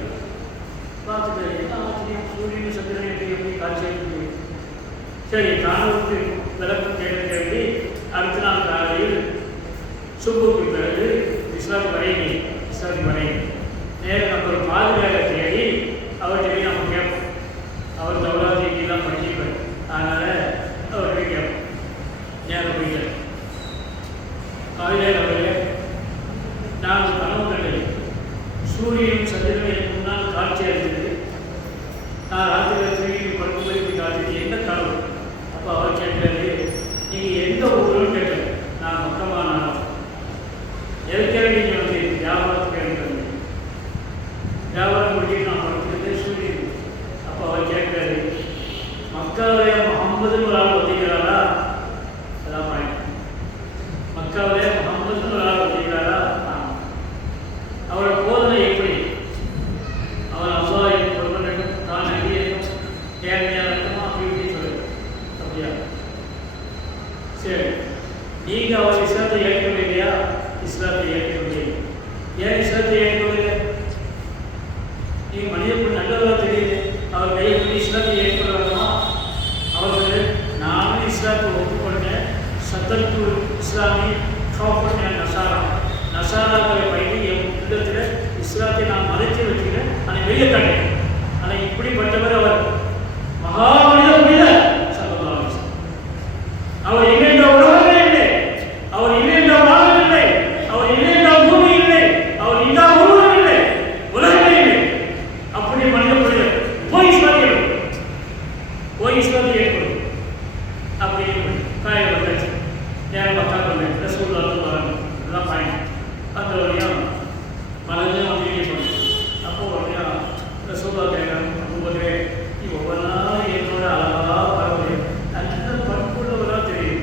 பார்த்துட்டு என்ன ஆச்சரியம், சூரியன் சந்திரன் எப்படி காட்சி எடுத்து. சரி, காணொலிக்கு விளக்கம் கேள்வி. அடுத்த நாள் காலையில் சுப்புக்கு பிறகு இஸ்லாத்து வரையும் நேரம் நம்ம ஒரு பாதுகாக்க தேடி அவர்கிட்ட நம்ம கேட்போம். அவர் தவறாக தான் படிச்சிருப்பார். அதனால் அவர்கிட்ட கேட்போம். நேரம் போய்க்க காலையில் அவர்களே, நான் கனவு கண்டேன். சூரியன் சந்திரன் எனக்கு முன்னால் காட்சி அளித்தது. நான் ராத்திரியில் சூரியன் படுக்கும்போது காட்சி என்ன கனவு? அப்போ அவர் கேட்கிறாரு, நீங்கள் எந்த ஊருன்னு கேட்டார். நான் மொத்தமாக நான் எதுக்காக நீங்கள் வந்து வியாபாரத்துக்கு எடுக்கிறது? வியாபாரம் முடிச்சுட்டு நான் படுத்துக்கிறது சூரியன். அப்போ அவர் கேட்கிறாரு, மக்காவிலே முகம்மதுன்னு ஒரு ஆள் ஒத்திக்கிறாரா? அதான் பாயிண்ட். மக்காவிலே முகம்மதுன்னு ஒரு ஆள் ஒத்திக்கிறாரா? அவரோட போதனை எப்படி? அவர் அவ்வளோ பொருள் தான் நம்பியும் தேவையாக இருக்குமா அப்படி இப்படின்னு சொல்லு. அப்படியா? சரி, நீங்கள் அவர் இஸ்லாத்தை ஏற்கவில்லை இல்லையா? இஸ்லாத்தை ஏற்கவில்லை. ஏன் இஸ்லாத்தை ஏற்கவில்லை? நீங்கள் மனிதர்கள் நல்லதாக தெரியுது. அவர் கையை பண்ணி இஸ்லாத்தை ஏற்கொள்ள வேணுமா? அவர்கள் நானும் இஸ்லாத்தை ஒப்புக்கொண்டேன். சத்தத்து இஸ்லாமி கவுப்பண்ண நசாராக்களை பயிர் என் உள்ளத்தில் இஸ்லாத்தை நான் மறைத்து வச்சுக்கிறேன். அதை வெளியே காட்டேன். ஆனால் இப்படிப்பட்டவர் அவர் மகாமனித சல்லல்லாஹு அலைஹி வஸல்லம். அவர் இணைந்த உலகமே இல்லை, அவர் இணைந்த வானம் இல்லை, அவர் இணைந்த பூமி இல்லை, அவர் இந்த உருவம் இல்லை, உலகமே இல்லை. அப்படி மனித புரிதல் போய் இஸ்லாத்தை ஏற்படும். அப்படி காயம் வந்தாச்சு. நேரம் பத்தாங்க ரசூலுல்லாஹ் வராங்க. அதுதான் பாயிண்ட். அந்த வழியாக மனதையும் அப்படியே பண்ணும். அப்போ வழியா ரசூலுல்லாஹ் கேட்குறாங்க, ஒவ்வொரு நீ ஒவ்வொரு நாளும் என்னோட அழகாக பரவாயில்லை நல்ல பண்புள்ளவராக தெரியும்.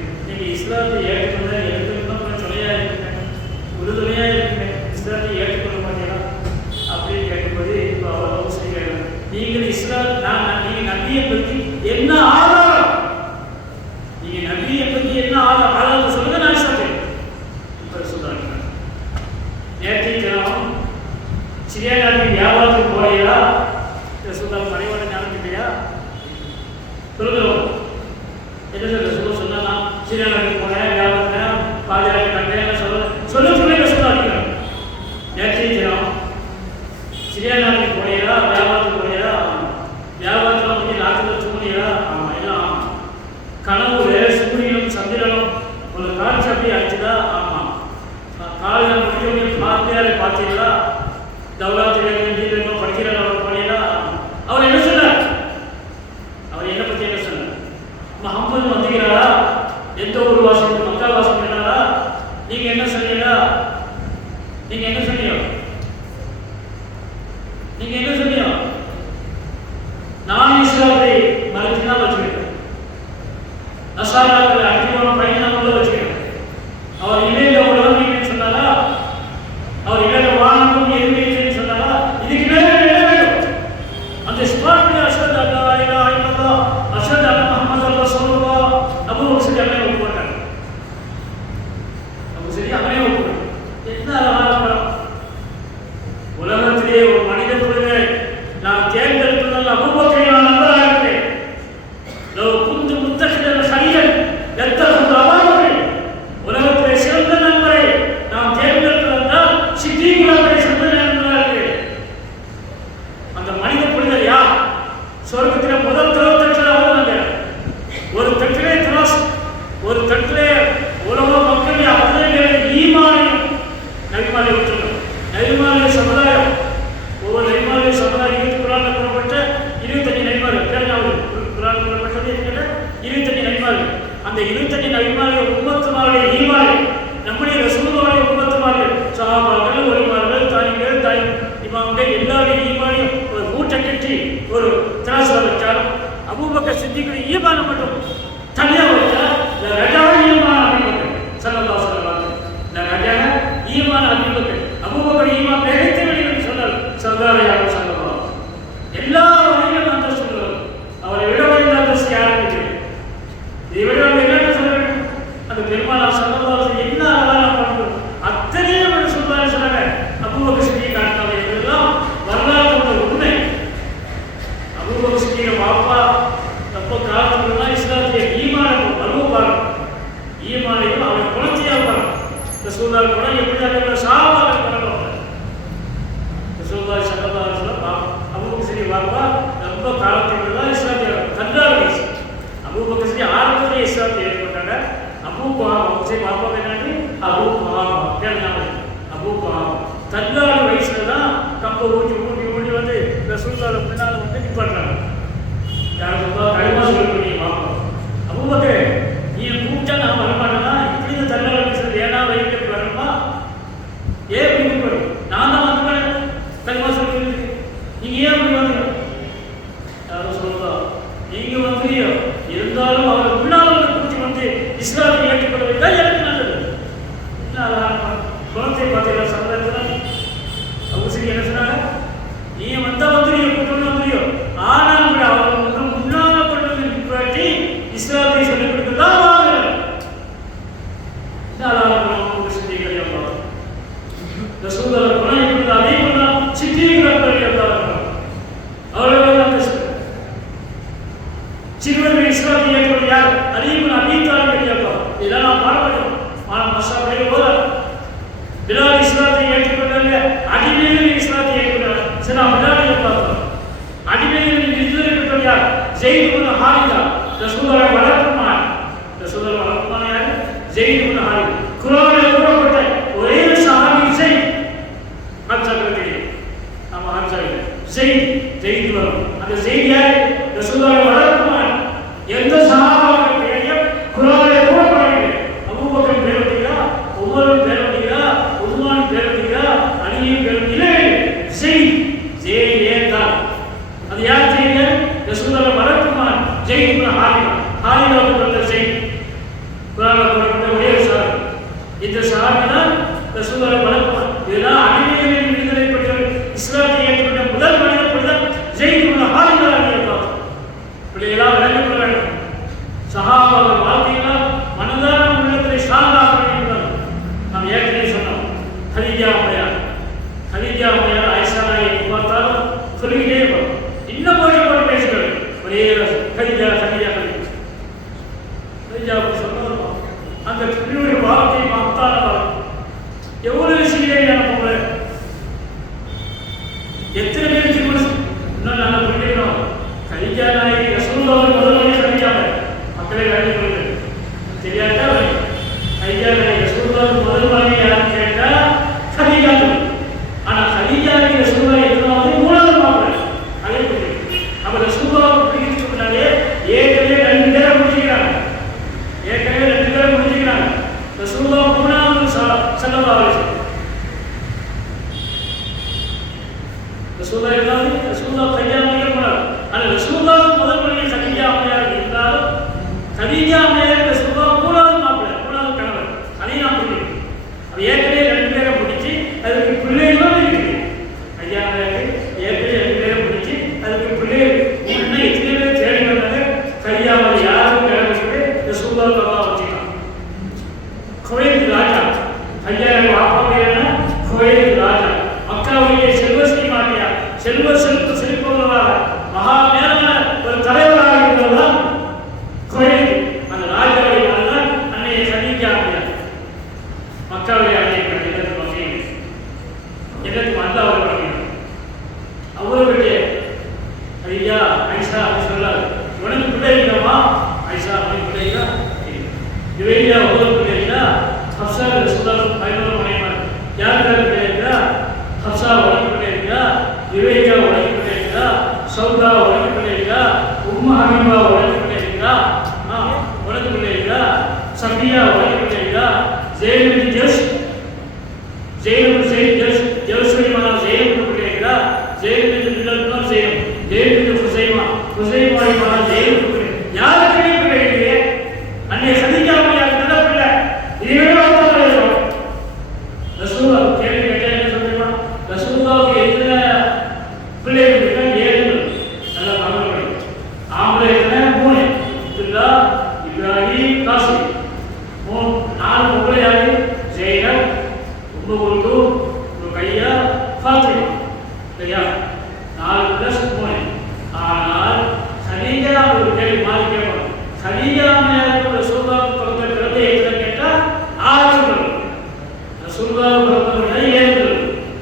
என்ன சொன்னா சிறியானருக்கு போனேன், வியாபாரத்தில் பாதியாக கண்டேன் சொல்ல சொல்லாதீங்க. நேற்றைய தினம் சிறியானருக்கு போனீங்களா, வியாபாரத்துக்கு போனீங்களா? வியாபாரத்தில் கொஞ்சம் நாட்டில் தூங்கினீங்களா? ஆமாம், எல்லாம் கனவுல சூரியனும் சந்திரனும் ஒரு காட்சி அப்படி ஆச்சுதா? ஆமாம். காலையில் முடிஞ்சவங்க பார்வையாரை பார்த்தீங்களா? தௌலாத்திரம் படிக்கிறவங்க போனீங்களா? அவர் என்ன சொன்னார்? அவர் என்ன பற்றி என்ன சொன்னார்? முகம்மது வந்துகிறாரா? எந்த ஊர் வாசல்? மக்கா வாசல் என்னாரா? நீங்க என்ன சொன்னீங்களா? நீங்க என்ன சொன்னீங்க? நீங்க என்ன சொன்னீங்க? நான் இஸ்லாத்தை மறுத்து தான் வச்சுக்கிறேன், நசாராக்களை அடிமான பயணம் உள்ள வச்சுக்கிறேன். அவர் இளைய உலகம் இல்லைன்னு சொன்னாரா? அவர் இளைய வானமும் எதுவுமே இல்லைன்னு சொன்னாரா? இதுக்கு மேலே என்ன வேண்டும்? அந்த ஸ்பாட்ல அஷத் அல்லா இலாஹ இல்லல்லாஹ், அஷத் அன்ன முஹம்மது ரசூலுல்லாஹ், அபூபக்கர் அல்லாஹ் ஒப்புக்கொண்டார். அபூபக்கர் அவரே ஒப்புக்கொண்டார். என்ன அழகான படம்! உலகத்திலே ஒரு மனிதன் பொழுது நான் தேர்ந்தெடுத்ததால் அபூபக்கரை நான் நம்பராக இருக்கிறேன். குந்து முத்தகிதன் ஹரியன் எத்தகு அபாபக்கரை, உலகத்திலே சிறந்த நண்பரை நாம் தேர்ந்தெடுத்ததால் சித்தீகுலாவை சிறந்த நண்பராக இருக்கிறேன். அந்த மனித புனிதர் யார்? சொர்க்கத்திலே முதல் தரத்தட்டில் அவர் வந்தார். ஒரு தட்டிலே திராஸ், ஒரு தட்டிலே உலக மக்கள் அத்தனை ஈமானையும் நபிமாலை விட்டுள்ளோம். நபிமாலை சமுதாயம், ஒவ்வொரு நபிமாலை சமுதாயம் 20 குரானில் கூறப்பட்ட 25 நபிமார்கள் கேட்டாவது குரானில் கூறப்பட்டது என்கிற 25 நபிமார்கள். அந்த 25 நபிமார்கள் உம்மத்துமாருடைய ஈமானை, நம்முடைய ரசூலுல்லாஹி உம்மத்துமார்கள், சஹாபாக்கள், வலிமார்கள், தாயிகள், தாய் இமாம்கள் எல்லாருடைய ஈமானையும் ஒரு மூட்டை கட்டி ஒரு திராசில் வச்சாலும் அபூபக்கர் சித்திக்குடைய ஈமானை மட்டும் தனியாக வச்சா ரஜான ஈமான அபூபக்கர் ஸல்லல்லாஹு அலைஹி வஸல்லம், ரஜான ஈமான அபூபக்கர், அபூபக்கர் ஈமான் மிகைத்து வெளியில் சொன்னார் சர்தாரையாக சொல்லலாம். எல்லா வகையிலும் அந்த சொல்லுவார். அவரை விட வந்த அந்தஸ்து யாரும் இல்லை. இதை விட என்னென்ன சொல்ல வேண்டும்? அந்த பெருமாள் சல்லல்லாஹு என்ன அழகான பண்பு, அத்தனையும் அவர் சொல்றாரு. சொன்னாங்க அபூபக்கர் சித்திக் காட்டினாங்க. இதெல்லாம் வரலாற்று உண்மை. அபூபக்கர் சித்திக் பாப்பா தப்ப காலத்துலாம் இஸ்லாத்திய ஈமான அனுபவம், ஈமானையும் அவர் குணத்தையாக பாருங்க. ரசூலுல்லாஹ் குணம் எப்படி அந்த சஹாபாக்கள் பண்ணலாம். ரசூலுல்லாஹி ஸல்லல்லாஹு அலைஹி வஸல்லம் அபூபக்கர் சித்திக் பாப்பா ரொம்ப காலத்துலாம் இஸ்லாத்திய கண்டார் வயசு. அபூபக்கர் சித்திக் ஆரம்பத்திலே இஸ்லாத்தை ஏற்றுக்கொண்டாங்க. அபூ குஹாஃபா சரி பாப்பா என்னன்னு அபூ குஹாஃபா கேட்டாங்க. அபூ குஹாஃபா தன்னால வயசுல தான் கம்ப ஊட்டி ஊட்டி ஊட்டி வந்து ரசூலுல்லாஹ் முன்னால வந்து நிப்பாட்டாங்க. யார் சொல்றா? கலிமா சொல்லக்கூடிய பாப்பா அபூபக்கர், நீ கூப்பிட்டா நான் வரமாட்டேன்னா இப்படி இந்த தன்னால வயசுல ஏன்னா வைக்க வரணுமா? ஏன் இப்படி போய் நான் தான் வந்து கலிமா சொல்லி நீங்க ஏன் அப்படி வந்து யாரும் சொல்றா? நீங்க வந்து இருந்தாலும் அவர் முன்னால் குறித்து வந்து இஸ்லாத்தை ஏற்றுக்கொள்ள வைத்தால் எனக்கு நல்லது. என்ன அழகான குணத்தை பார்த்தீங்களா? சமுதாயத்தில் அபூபக்கர் என்ன சொன்னாங்க? நீ வந்தா வந்துறியோ கூட்டணும் வந்துறியோ, ஆனால் கூட அவர் முன்னால கொண்டு நிப்பாட்டி இஸ்லாத்தை சொல்லிக் கொடுத்துதான் வாங்க. என்ன அழகான குணம் சித்திகள் எல்லாம் ரசூலுல்லாஹ் குணம் எப்படி அதே குணம் சித்திகள் எல்லாம் அவர்கள் அந்த சிறுவர்கள் இஸ்லாத்தை ஏற்றுக்கொள்ள யார்? அலி இப்னு அபீ தாலிப் கேட்பார். இதெல்லாம் நாம் பாடப்பட்டோம். மசாபையை போல பிலால் இஸ்லாத்தை ஏற்றுக்கொண்டாங்க. அடிமைகள் இஸ்லாத்தை ஏற்றுக்கொண்டாங்க. சரி, நாம் பிலாலை பார்த்தோம். அடிமைகளின் விடுதலை பெற்றவர் யார்? ஸெய்த் இப்னு ஹாரிஸா. ரசூலுல்லாஹ் வளர்ப்புமான். ரசூலுல்லாஹ் வளர்ப்புமான் யார்? ஸெய்த் இப்னு ஹாரிஸா. குர்ஆனில் கூறப்பட்ட ஒரே சஹாபி ஸெய்த். ஹம்சாவுக்கு நம்ம ஹம்சாவுக்கு ஸெய்த் வரும். அந்த ஸெய்த் யார்? ரசூலுல்லாஹ் வளர்ப்புமான். எந்த சஹாபாவுக்கு பெயரையும் குர்ஆனில் கூறப்படவில்லை. அபூபக்கர் பேர் வந்தீங்களா, உமர் பேர் வந்தீங்களா, உஸ்மான் பேர் வந்தீங்களா, அலியின் பேர் இல்லை. ஸெய்த் ஏதான் அது யார் செய்யுங்க? ரசூலுல்லாஹ் வளர்ப்புமான் ஸெய்த் இப்னு ஹாரிஸா. ஹாரிஸாவுக்கு பிறந்த ஸெய்த் குர்ஆனில் கூறப்பட்ட ஒரே சஹாபி. இந்த சஹாபி தான் ரசூலுல்லாஹ் வளர்ப்புமான். இதெல்லாம் அடிமைகளின் விடுதலை பெற்றவர் இஸ்லாத்தை ஏற்றுக்கொண்ட முதல் மனிதர் புனிதர் ஸெய்த் இப்னு ஹாரிஸா ரலியல்லாஹு. பிள்ளைகளாக விளங்கிக் கொள்ள வேண்டும். சஹாபாக்கள் வாழ்க்கையெல்லாம் மனதான உள்ளத்தில் ஸ்ட்ராங்காக வேண்டும். நாம் ஏற்கனவே சொன்னோம். ஹதீஜா அம்மையார், ஹதீஜா அம்மையார் ஆயிஷா நாயகி பார்த்தாலும் சொல்லிக்கிட்டே இருப்போம். இன்னும் போய் பேசுகிறேன். ஒரே ஹதீஜா ஹதீஜா ஹதீஜா கதீஜா அம்மையார் ரசூலுல்லாஹ் மூணாவது மாப்பிள்ளை, மூணாவது கணவர். அதையும் நான் புரியும். அது ஏற்கனவே 2 பேரை பிடிச்சி அதுக்கு பிள்ளைகளும் இருக்குது. ஐயாவுக்கு ஏற்கனவே 2 பேரை பிடிச்சி அதுக்கு பிள்ளைகள் இன்னும் எத்தனை பேர் தேடி வந்தாங்க. கையாமல் யாரும் கிளம்பிட்டு ரசூலுல்லாஹ் வச்சுக்கலாம். குவைத் ராஜா ஐயாவுக்கு வாப்பாவுடைய குவைத் ராஜா மக்காவுடைய செல்வ ஸ்ரீமானியா செல்வர்களாக மகா மேலான ஒரு தலைவராக இருந்தவர்தான் குவைத். அந்த ராஜாவுடைய மகன் அன்னைய கதீஜா அம்மையார். மக்காவுடைய அன்னை எதற்கு வகையில் எதற்கு வந்த அவர் வகையில் அவர்களுடைய ஐயா ஐஷா அப்படின்னு சொல்லாது. உனக்கு பிள்ளை இல்லைம்மா ஐஷா அப்படின்னு பிள்ளைங்களா இவையா ஒவ்வொரு பிள்ளைங்களா ஹப்சா ரசூலுல்லாஹ் 11 மனைவிமார். யாருக்கு பிள்ளை இருக்கா? ஹப்சா உனக்கு பிள்ளை இருக்கா? இவையா உனக்கு பிள்ளை இருக்கா? சௌதா உனக்கு பிள்ளை இருக்கா? உம்மு ஹபீபா உனக்கு பிள்ளை இருக்கா? உனக்கு பிள்ளை இருக்கா? சஃபியா உனக்கு பிள்ளை இருக்கா? ஜெயினப் ஜஸ் ஜெயஸ்வரி மகா ஜெயினப் பிள்ளை இருக்கா? ஜெயினப் பிள்ளை ஜெயினப் ஜெயினப் ஹுசைமா ஹுசைமாரி மகா ஜெயினப் பிள்ளை யாருக்கு பிள்ளை இருக்கு? அன்னை கதீஜா அம்மையார் நல்ல பிள்ளை. இதுவே ரசூலுல்லாஹ் கேள்வி கேட்டா என்ன சொல்றீங்க? ரசூலுல்லாஹ்வுக்கு எத்தனை பிள்ளைகள் இருக்கா? 7. நல்ல மகன்கள். ஆம்பளை எத்தனை? 3. அப்துல்லா, இப்ராஹிம், காசிம். 4 பொம்பளை யாரு? ஜெய்னப், உம்மு குல்தூம், ருக்கையா, ஃபாத்திமா. சரியா? 4 + 3. ஆனால் கதீஜா ஒரு கேள்வி மாறி கேட்பாங்க. கதீஜா அம்மையாருக்கு ரசூலுல்லாஹ் பிறந்த குழந்தை எத்தனை கேட்டா 6. ரசூலுல்லாஹ் பிறந்த 7.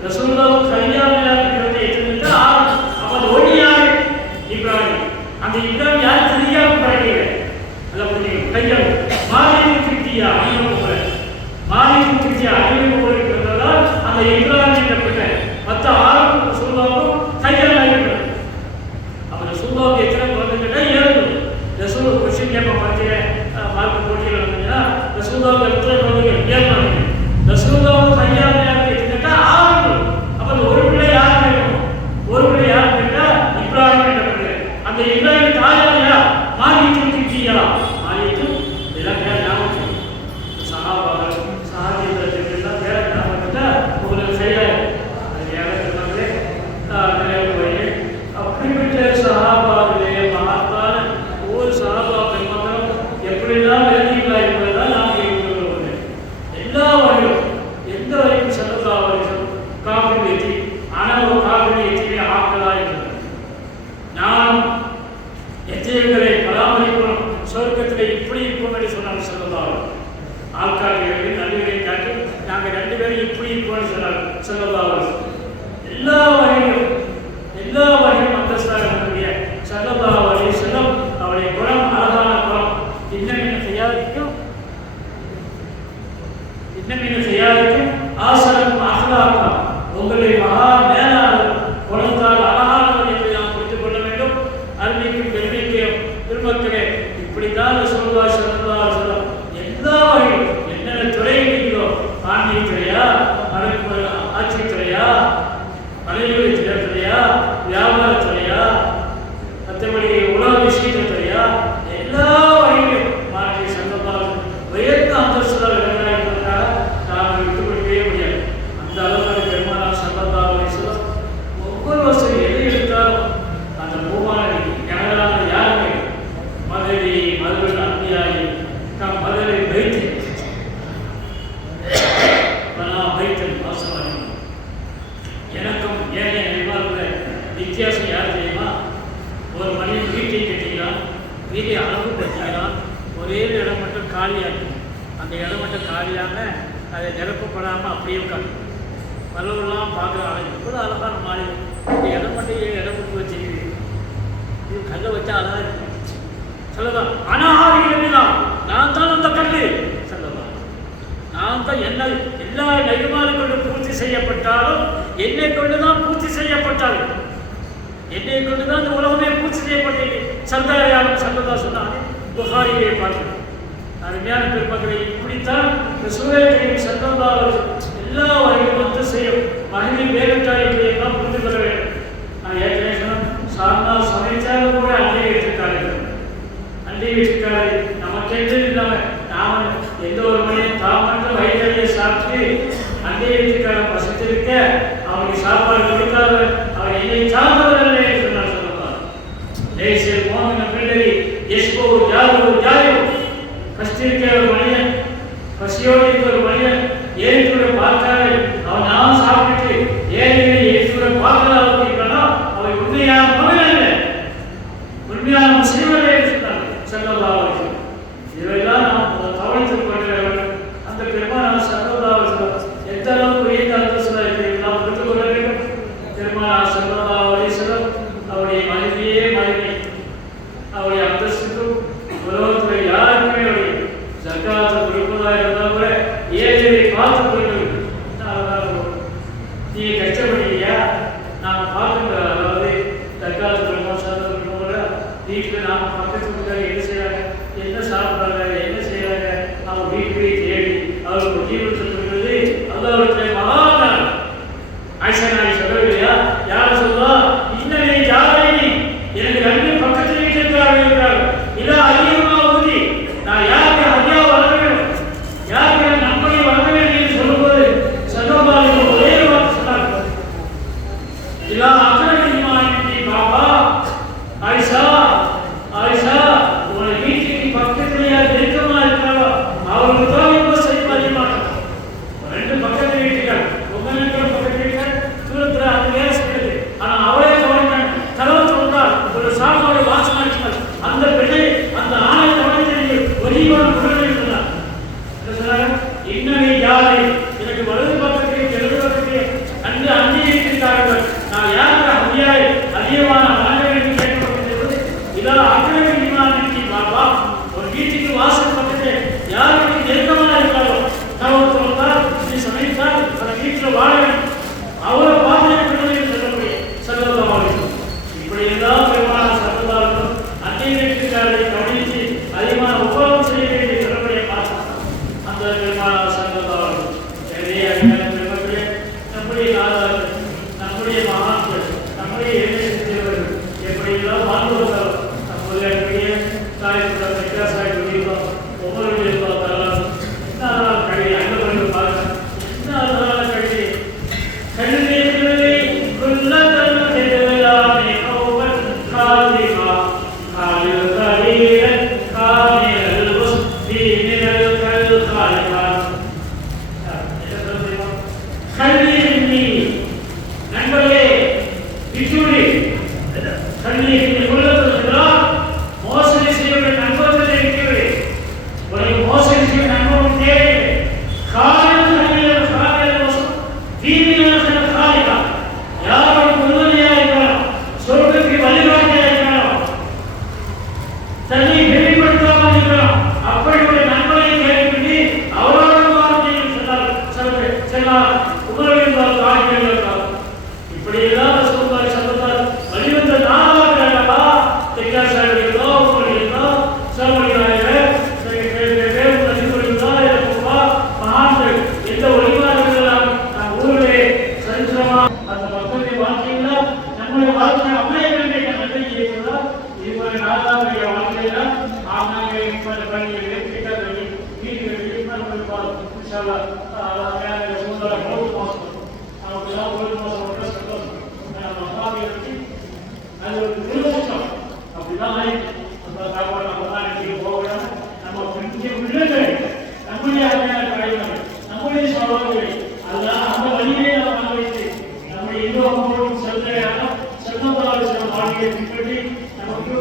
ரசூலுல்லாஹ் கதீஜா அம்மையாருக்கு பிறந்த எத்தனை கேட்டா 6. அப்ப அது ஒண்ணு யாரு? இப்ராஹிம். அந்த இப்ராஹிம் யார்? கதீஜாவுக்கு பிறகு. அத புரியுங்க. கையா மாலிக் கிட்டியா அப்படிங்கற மாலிக் கிட்டியா அப்படிங்கற பிறந்ததால் அந்த இப்ராஹிம் என்ற பிள்ளை. மத்த 6 ரசூலுல்லாஹ் கதீஜாவுக்கு. அப்ப ரசூலுல்லாஹ் எத்தனை குழந்தை கேட்டா 7. ரசூலுல்லாஹ் கொஸ்டின் கேட்க மாட்டீங்க. மார்க் போட்டியில் வந்தீங்கன்னா ரசூலுல்லாஹ் எத்தனை குழந்தைகள்? 7. ரசூலுல்லாஹ் கதீஜாவுக்கு கேட்டா 6. அப்ப ஒரு பிள்ளை யார் கேட்கும்? ஒரு பிள்ளை யார் கேட்டா இப்ராஹிம் என்ற பிள்ளை. அந்த இப்ராஹிம் தாயாரியா? மாலிக் கிட்டியா. மாலிக் இதெல்லாம் பேர் ஞாபகம். சஹாபாக்கள் சஹாபிகள் எல்லாம் பேர் ஞாபகம் உங்களுக்கு சரியா அது யாரும் சொன்னாங்களே நிறைய போய் அப்படிப்பட்ட சஹாபாக்களே மகாத்தான ஒவ்வொரு சஹாபா பெருமக்களும் எப்படிலாம் எழுதிங்களா என்பதுதான் நாம் கேட்கிறோம். எல்லா வகையிலும் எந்த வரைக்கும் ஸல்லல்லாஹு அலைஹி வஸல்லம் காஃபிர் எத்தி ஆனால் ஒரு காஃபிர் எத்தியை ஆக்கலா இருக்கிறது. நாம் எத்தியங்களை பராமரிக்கிறோம். சொர்க்கத்தில் இப்படி இருப்போம் என்று சொன்னாங்க ஸல்லல்லாஹு அலைஹி வஸல்லம். ஆள்காட்டிகளுக்கு நடுவரை காட்டி நாங்கள் 2 பேரும் இப்படி இருப்போம்னு சொன்னாங்க ஸல்லல்லாஹு அலைஹி வஸல்லம். எல்லா வகையிலும் அந்தஸ்தாக இருக்கக்கூடிய ஸல்லல்லாஹு அலைஹி வஸல்லம் அவருடைய குணம் அழகான குணம். இன்னமின் செய்யாதிக்கும் ஆசனம் அகலாக்கா உங்களை மகா மேலான குணத்தால் அழகானவர் என்று நாம் புரிந்து கொள்ள வேண்டும். அருமைக்கும் பெருமைக்கும் பெருமக்களே இப்படித்தான் ரசூலுல்லாஹி ஸல்லல்லாஹு அலைஹி வஸல்லம் எல்லா வகையிலும் என்னென்ன துறையில் இருக்கிறோ ஆன்மீக துறையா, ஆட்சி துறையா, மலையொலி துறையா, வியாபார துறையா, மற்றபடி உலக விஷயங்கள் துறையா, எல்லா வகையிலும் மாணவி ஸல்லல்லாஹு உயர்ந்த அந்தஸ்துள்ள விளங்காயிருப்பதற்காக நாம் விட்டுக்கொள்ளவே முடியாது. அந்த அளவுக்கு பெருமானார் ஸல்லல்லாஹு அலைஹி வஸல்லம் ஒவ்வொரு வருஷம் எதை எடுத்தாலும் அந்த பூமானவி கனடான யாருமே மதுரை அன்பியாயி மதுரை வைத்து வாசம் எனக்கும் ஏனைய நிர்வாகத்துல வித்தியாசம் யார் தெரியுமா? ஒரு மனிதன் வீட்டை கட்டிக்கிறான், வீட்டை அளவு கட்டிக்கிறான், ஒரே இடம் மட்டும் காலியாக இருக்கும். அந்த இடம் மட்டும் காலியாக அதை நிரப்பப்படாமல் அப்படியே உட்காந்து பலவெல்லாம் பார்க்குற ஆளுங்க கூட அழகான மாறி இந்த இடம் மட்டும் இடம் கொடுத்து வச்சுக்கிது. இது கல்லை வச்சா அழகாக இருக்கு சொல்லலாம். அனாஹாரிகள் நான் தான் அந்த கல் சொல்லலாம். நான் தான் என்ன எல்லா நெருமாலும் கொண்டு பூர்த்தி செய்யப்பட்டாலும் என்னை கொண்டுதான் பூர்த்தி செய்யப்பட்டாரு. என்னை கொண்டுதான் இந்த உலகமே பூர்த்தி செய்யப்பட்டது. சந்தாரியாலும் சந்ததா சொன்னாங்க. புகாரியை பார்க்கிறேன். அருமையான பெருமக்களை இப்படித்தான் இந்த சூழலையும் சந்ததா எல்லா வகையிலும் வந்து செய்யும் மகிழ்ச்சி வேறுட்டாய் எல்லாம் புரிந்து கொள்ள வேண்டும். நான் ஏற்கனவே சார்ந்தா சமைச்சாலும் கூட அங்கேயே எடுத்துக்காரு. அண்டை வீட்டுக்காரர் நமக்கென்று இல்லாமல் நாம எந்த ஒரு மனிதன் தான் மட்டும் வயிற்றையை சாப்பிட்டு அண்டை வீட்டுக்காரன் பசித்திருக்க அவனுக்கு சாப்பாடு கொடுக்காத அவன் என்னை சார்ந்தவர் அல்ல என்று நான் சொல்லுவார். தேசிய மோகன பிள்ளை எஸ்போ ஜாயோ கஷ்டிருக்கிற ஒரு மனிதன் பசியோடு இருக்க ஒரு மனிதன் ஏரிக்குள்ள பார்த்தாரு. அவன் நான் சாப்பிட்டு ஏரிகளை ஏரிக்குள்ள பார்க்கலாம் அப்படின்னா அவன் உண்மையான மகன் அல்ல, உண்மையான முஸ்லிம் அல்ல என்று சொன்னார் ஸல்லல்லாஹு அலைஹி வஸல்லம். இதையெல்லாம் நாம் கவனித்துக் கொள்கிறவர்கள் அந்த பெருமானார் ஸல்லல்லாஹு அலைஹி வஸல்லம் எந்த அளவுக்கு உயர்ந்த அந்தஸ்தில் நாம் புரிந்து கொள்ள வேண்டும். பெருமானார் ஸல்லல்லாஹு அலைஹி வஸல்லம் அவருடைய மனைவியே மனைவி, அவருடைய அந்தஸ்துக்கும் உலகத்தில் யாருக்குமே அவருடைய ஜக்காத்தை கொடுப்பதாக இருந்தால் கூட ஏழையை பார்த்துக் கொள்ள வேண்டும். நீ கஷ்டப்படுறியா நாம் பார்க்கின்ற, அதாவது தற்காலத்து குடும்பம் சார்ந்த குடும்பம் வீட்டில் நாம் பக்கத்து வீட்டுக்காக என்ன செய்யறாங்க, என்ன சாப்பிட்றாங்க, என்ன செய்யறாங்க, அவங்க வீட்டுக்கு தேடி அவருக்கு ஜீவன் சொல்லுறது அல்லாஹ்வுடைய மகான். ஆயிஷா நாயகி சொல்லவில்லையா, யாரும் சொல்லுவா இன்னமே ஜாரினி எனக்கு ரெண்டு பக்கத்து வீட்டுக்காரர்கள் இருக்கிறார்கள், இதா அதிகமாக ஊதி நான் யாருக்கு அதிகமாக வளர வேண்டும், யாருக்கு நன்மையை வளர வேண்டும் என்று சொல்லும்போது சல்லல்லாஹு ஒரே வார்த்தை சொன்னார்கள், இதா அக்ரமிமானி பாபா ஆயிஷா ஆயிஷா உங்களை வீட்டுக்கு பக்கத்திலேயே நெருக்கமாக இருக்கிறாரோ அவருக்கு தான் ரொம்ப செழிப்பு அதிகமாக ரெண்டு பக்கத்து வீட்டுக்கார் உங்களுக்கு பக்கத்து வீட்டுக்கார் தூரத்தில் அது வேலை செய்யுது. ஆனால் அவளே கவனித்தாங்க, கதவு சொன்னார் ஒரு சாப்பாடு வாசனை அடித்தார், அந்த பெண்ணை அந்த ஆணை கவனித்து ஒலிவான குரலை சொன்னார். இன்னமே யாரை எனக்கு வலது பக்கத்திலே இடது பக்கத்திலே அன்று அங்கீகரித்திருக்கிறார்கள், நான் யாருக்கு அதிகாரி அதிகமான வழங்க கேட்கப்பட்டிருக்கிறது. இதால் அக்ரமிமானி பாபா ஒரு வீட்டுக்கு வாசல் பக்கத்திலே யாருக்கு நெருக்கமாக இருக்கிறாரோ தகவல் சொன்னால் நீ சமைத்தால் அந்த வீட்டில் வாழ வேண்டும், அவரை பாதுகாப்பு சொல்லக்கூடிய ஸல்லல்லாஹு அலைஹி வஸல்லம். இப்படியெல்லாம் பெருமானார் ஸல்லல்லாஹு அலைஹி வஸல்லம் அண்டை வீட்டுக்காரரை கவனித்து அதிகமான உபயோகம் செய்ய வேண்டிய சொல்லக்கூடிய பாசம் அந்த பெருமானார் ஸல்லல்லாஹு அலைஹி வஸல்லம். எனவே நம்முடைய நாதார்கள், நம்முடைய மகான்கள், நம்முடைய ஏழைகள் எப்படியெல்லாம் வாழ்ந்து வந்தாலும் நம்முடைய தாய்ப்புற வித்தியாசாய் சொல்லியிருக்கோம். ஒவ்வொருடைய தரலாம் என்ன கல்வி அங்கே பார்க்கலாம், என்ன கல்வி கல்வி குல்ல தன்மை கௌபன் காலிமா காலில் கலீலன் காலில் உஸ்தி மினல் கல் காலிமா. கல்வி நண்பர்களே விட்டுவிடு, கல்வி உள்ளதெல்லாம் மோசடி செய்ய நண்பர்களை விட்டுவிடு, உனக்கு மோசடி செய்ய நண்பர்கள் தேவையில்லை. காலில் கல்வியில் காலில் மோசம் தீவிர காலிகா யாரும் உறுதுணையாக இருக்கிறோம், சொர்க்கத்துக்கு வழிகாட்டியாக இருக்கிறோம், தன்னை வெளிப்படுத்தாமல் இருக்கிறோம், அப்படிப்பட்ட நண்பரை கேள்வி அவரோட சொன்னார் உங்களுடைய காரியங்கள் இப்படியெல்லாம் ரசூலுல்லாஹி ஸல்லல்லாஹு அலைஹி வஸல்லம் வழிவந்த நாளாக தெற்காசாரிகளோ உங்களுடையோ சோமனியாயவே மகான்கள் எந்த ஒளிவார்கள் நம் ஊரிலே சரித்திரமா அந்த மக்களுடைய வாழ்க்கையில நம்முடைய வாழ்க்கை அமைய வேண்டிய நன்மையை சொல்ல இதுவரை நாளாக வாழ்க்கையில ஆமாங்க பண்ணி வீடுகள் இன்ஷால்லா அது ஒரு திருமணம் அப்படிதான் ஆயிடுச்சு. நம்ம தான் நினைக்க போகணும், நம்ம உள்ளங்கள் நம்முடைய அடையாளங்கள் நம்முடைய சவால்கள் அதெல்லாம் அந்த வழியிலே நம்ம வைத்து நம்முடைய இந்து அம்மோடும் செல்லையாக செல்வத்தால் சில வாழ்க்கையை பின்பற்றி நமக்கு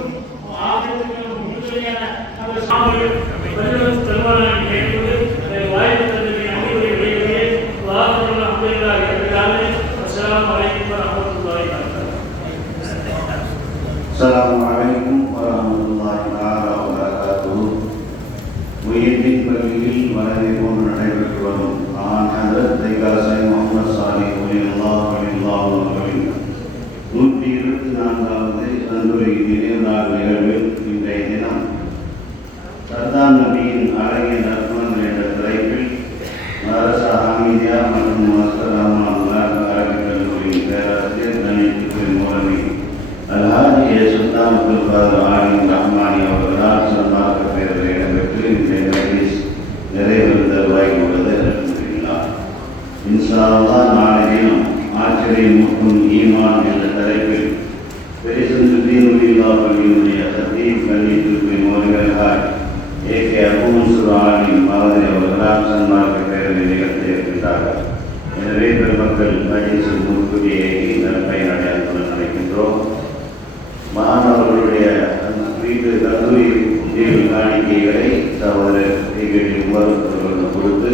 ஆபத்துக்கு முன்னுரையான நம்ம சாமிகள் திருமணம் கேட்பது வாய்ப்பு தந்ததை நம்பிக்கை வெளியே வாகனம் அப்படின்றார் இருக்கிறாரு. அஸ்ஸலாமு அலைக்கும் வரஹ்மத்துல்லாஹி வபரகாத்துஹு. அஸ்ஸலாமு அலைக்கும் வரஹ்மத்துல்லாஹி வபரகாத்துஹு. உயிரின் பள்ளியில் வளரை போன்று நடைபெற்று வரும் ஹதரத் தைகாசாய் முகமது சாலிஹ் ரலியல்லாஹு அவர்களின் 124வது கல்லூரி நினைவு நாள் நிகழ்வில் இன்றைய தினம் சர்தார் நபியின் அழகிய நற்குணங்கள் என்ற தலைப்பில் மதரசா ஹாமிதியா மற்றும் மாஸ்டர் ரஹ்மான் அரபிக் கல்லூரியின் பேராசிரியர் கணித்துக்குரிய மூலமை அல்ஹாஜி சுல்தான் அப்துல் காதர் ஆலிம் ரஹ்மானி அவர்களால் எனவே பெருமக்கள் மஜ்லிஸில் முன்கூட்டியே நற்பயனடையாளர்கள் அழைக்கின்றோம். மாணவர்களுடைய வீட்டு கல்லூரி காணிக்கைகளை சகோதரர் உமர் கொடுத்து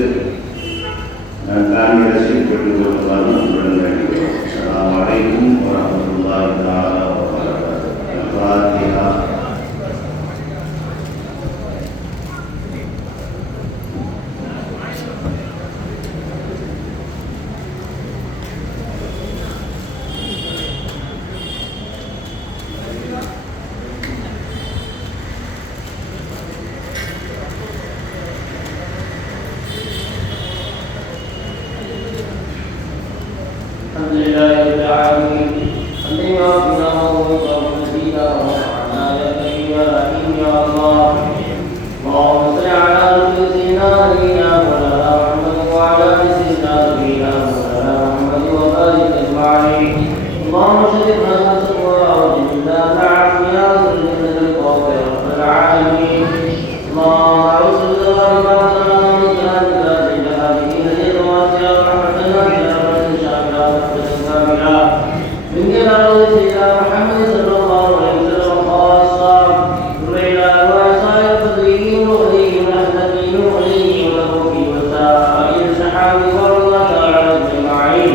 காணிக்கரசில் பெற்றுக் கொள்ளுமாறு உடன் வேண்டுகிறோம். அஸ்ஸலாமு அலைக்கும் வரஹ்மத்துல்லாஹி தஆலா வ பரகாத்துஹு. ஃபாத்திஹா. الحمد لله رب العالمين حمدا يوافي نعمه ويكافئ مزيدا ونفعنا يا كريم يا رحيم يا الله. اللهم صل على سيدنا نبينا مولانا محمد وعلى ال سيدنا نبينا مولانا محمد وبارك اجمعين. اللهم شرفنا بالتقوى وجعلنا معك يا ذا الجلال والإكرام يا رب العالمين. اللهم اعوذ بك من كلام لا اله به هديت واسع رحمتنا من جلال سيدنا محمد صلى الله عليه وسلم خاصة ثم إلى أرواح الفضليين وغيرهم الأحمديين وغيرهم والأبوكي والسائر الصحابة رضي الله تعالى عنهم أجمعين.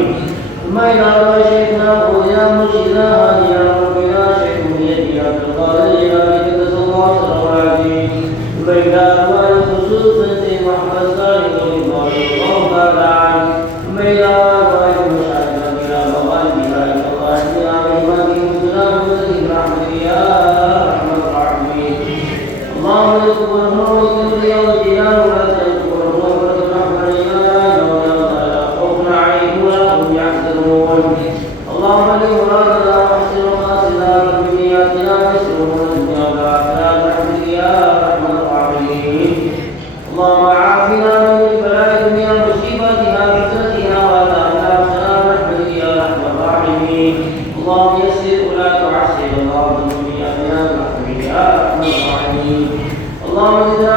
ثم إلى أرواح شيخنا وخذنا مرشدنا هادينا ربنا شيخ مهيتنا عبد القادر الجيلاني قدس الله سره العزيز. ثم إلى أرواح الخصوص سيدنا محمد صالح رضي الله تعالى عنه. ثم إلى أرواح المشاهدين اللهم اذكر نورك اليوم الجلال ولا تذكر نورك الرحمن لا خوف عليهم ولا هم يحزنون. اللهم لي مرادنا واحسن مقاصدنا في دنياتنا ويسرهم الدنيا والاخره برحمتك يا ارحم الراحمين. اللهم عافنا من البلاء الدنيا ومصيبتها وفتنتها واتانا بسلام برحمتك يا ارحم الراحمين. اللهم يسر ولا تعسر اللهم بنياتنا برحمتك يا ارحم الراحمين. اللهم زدنا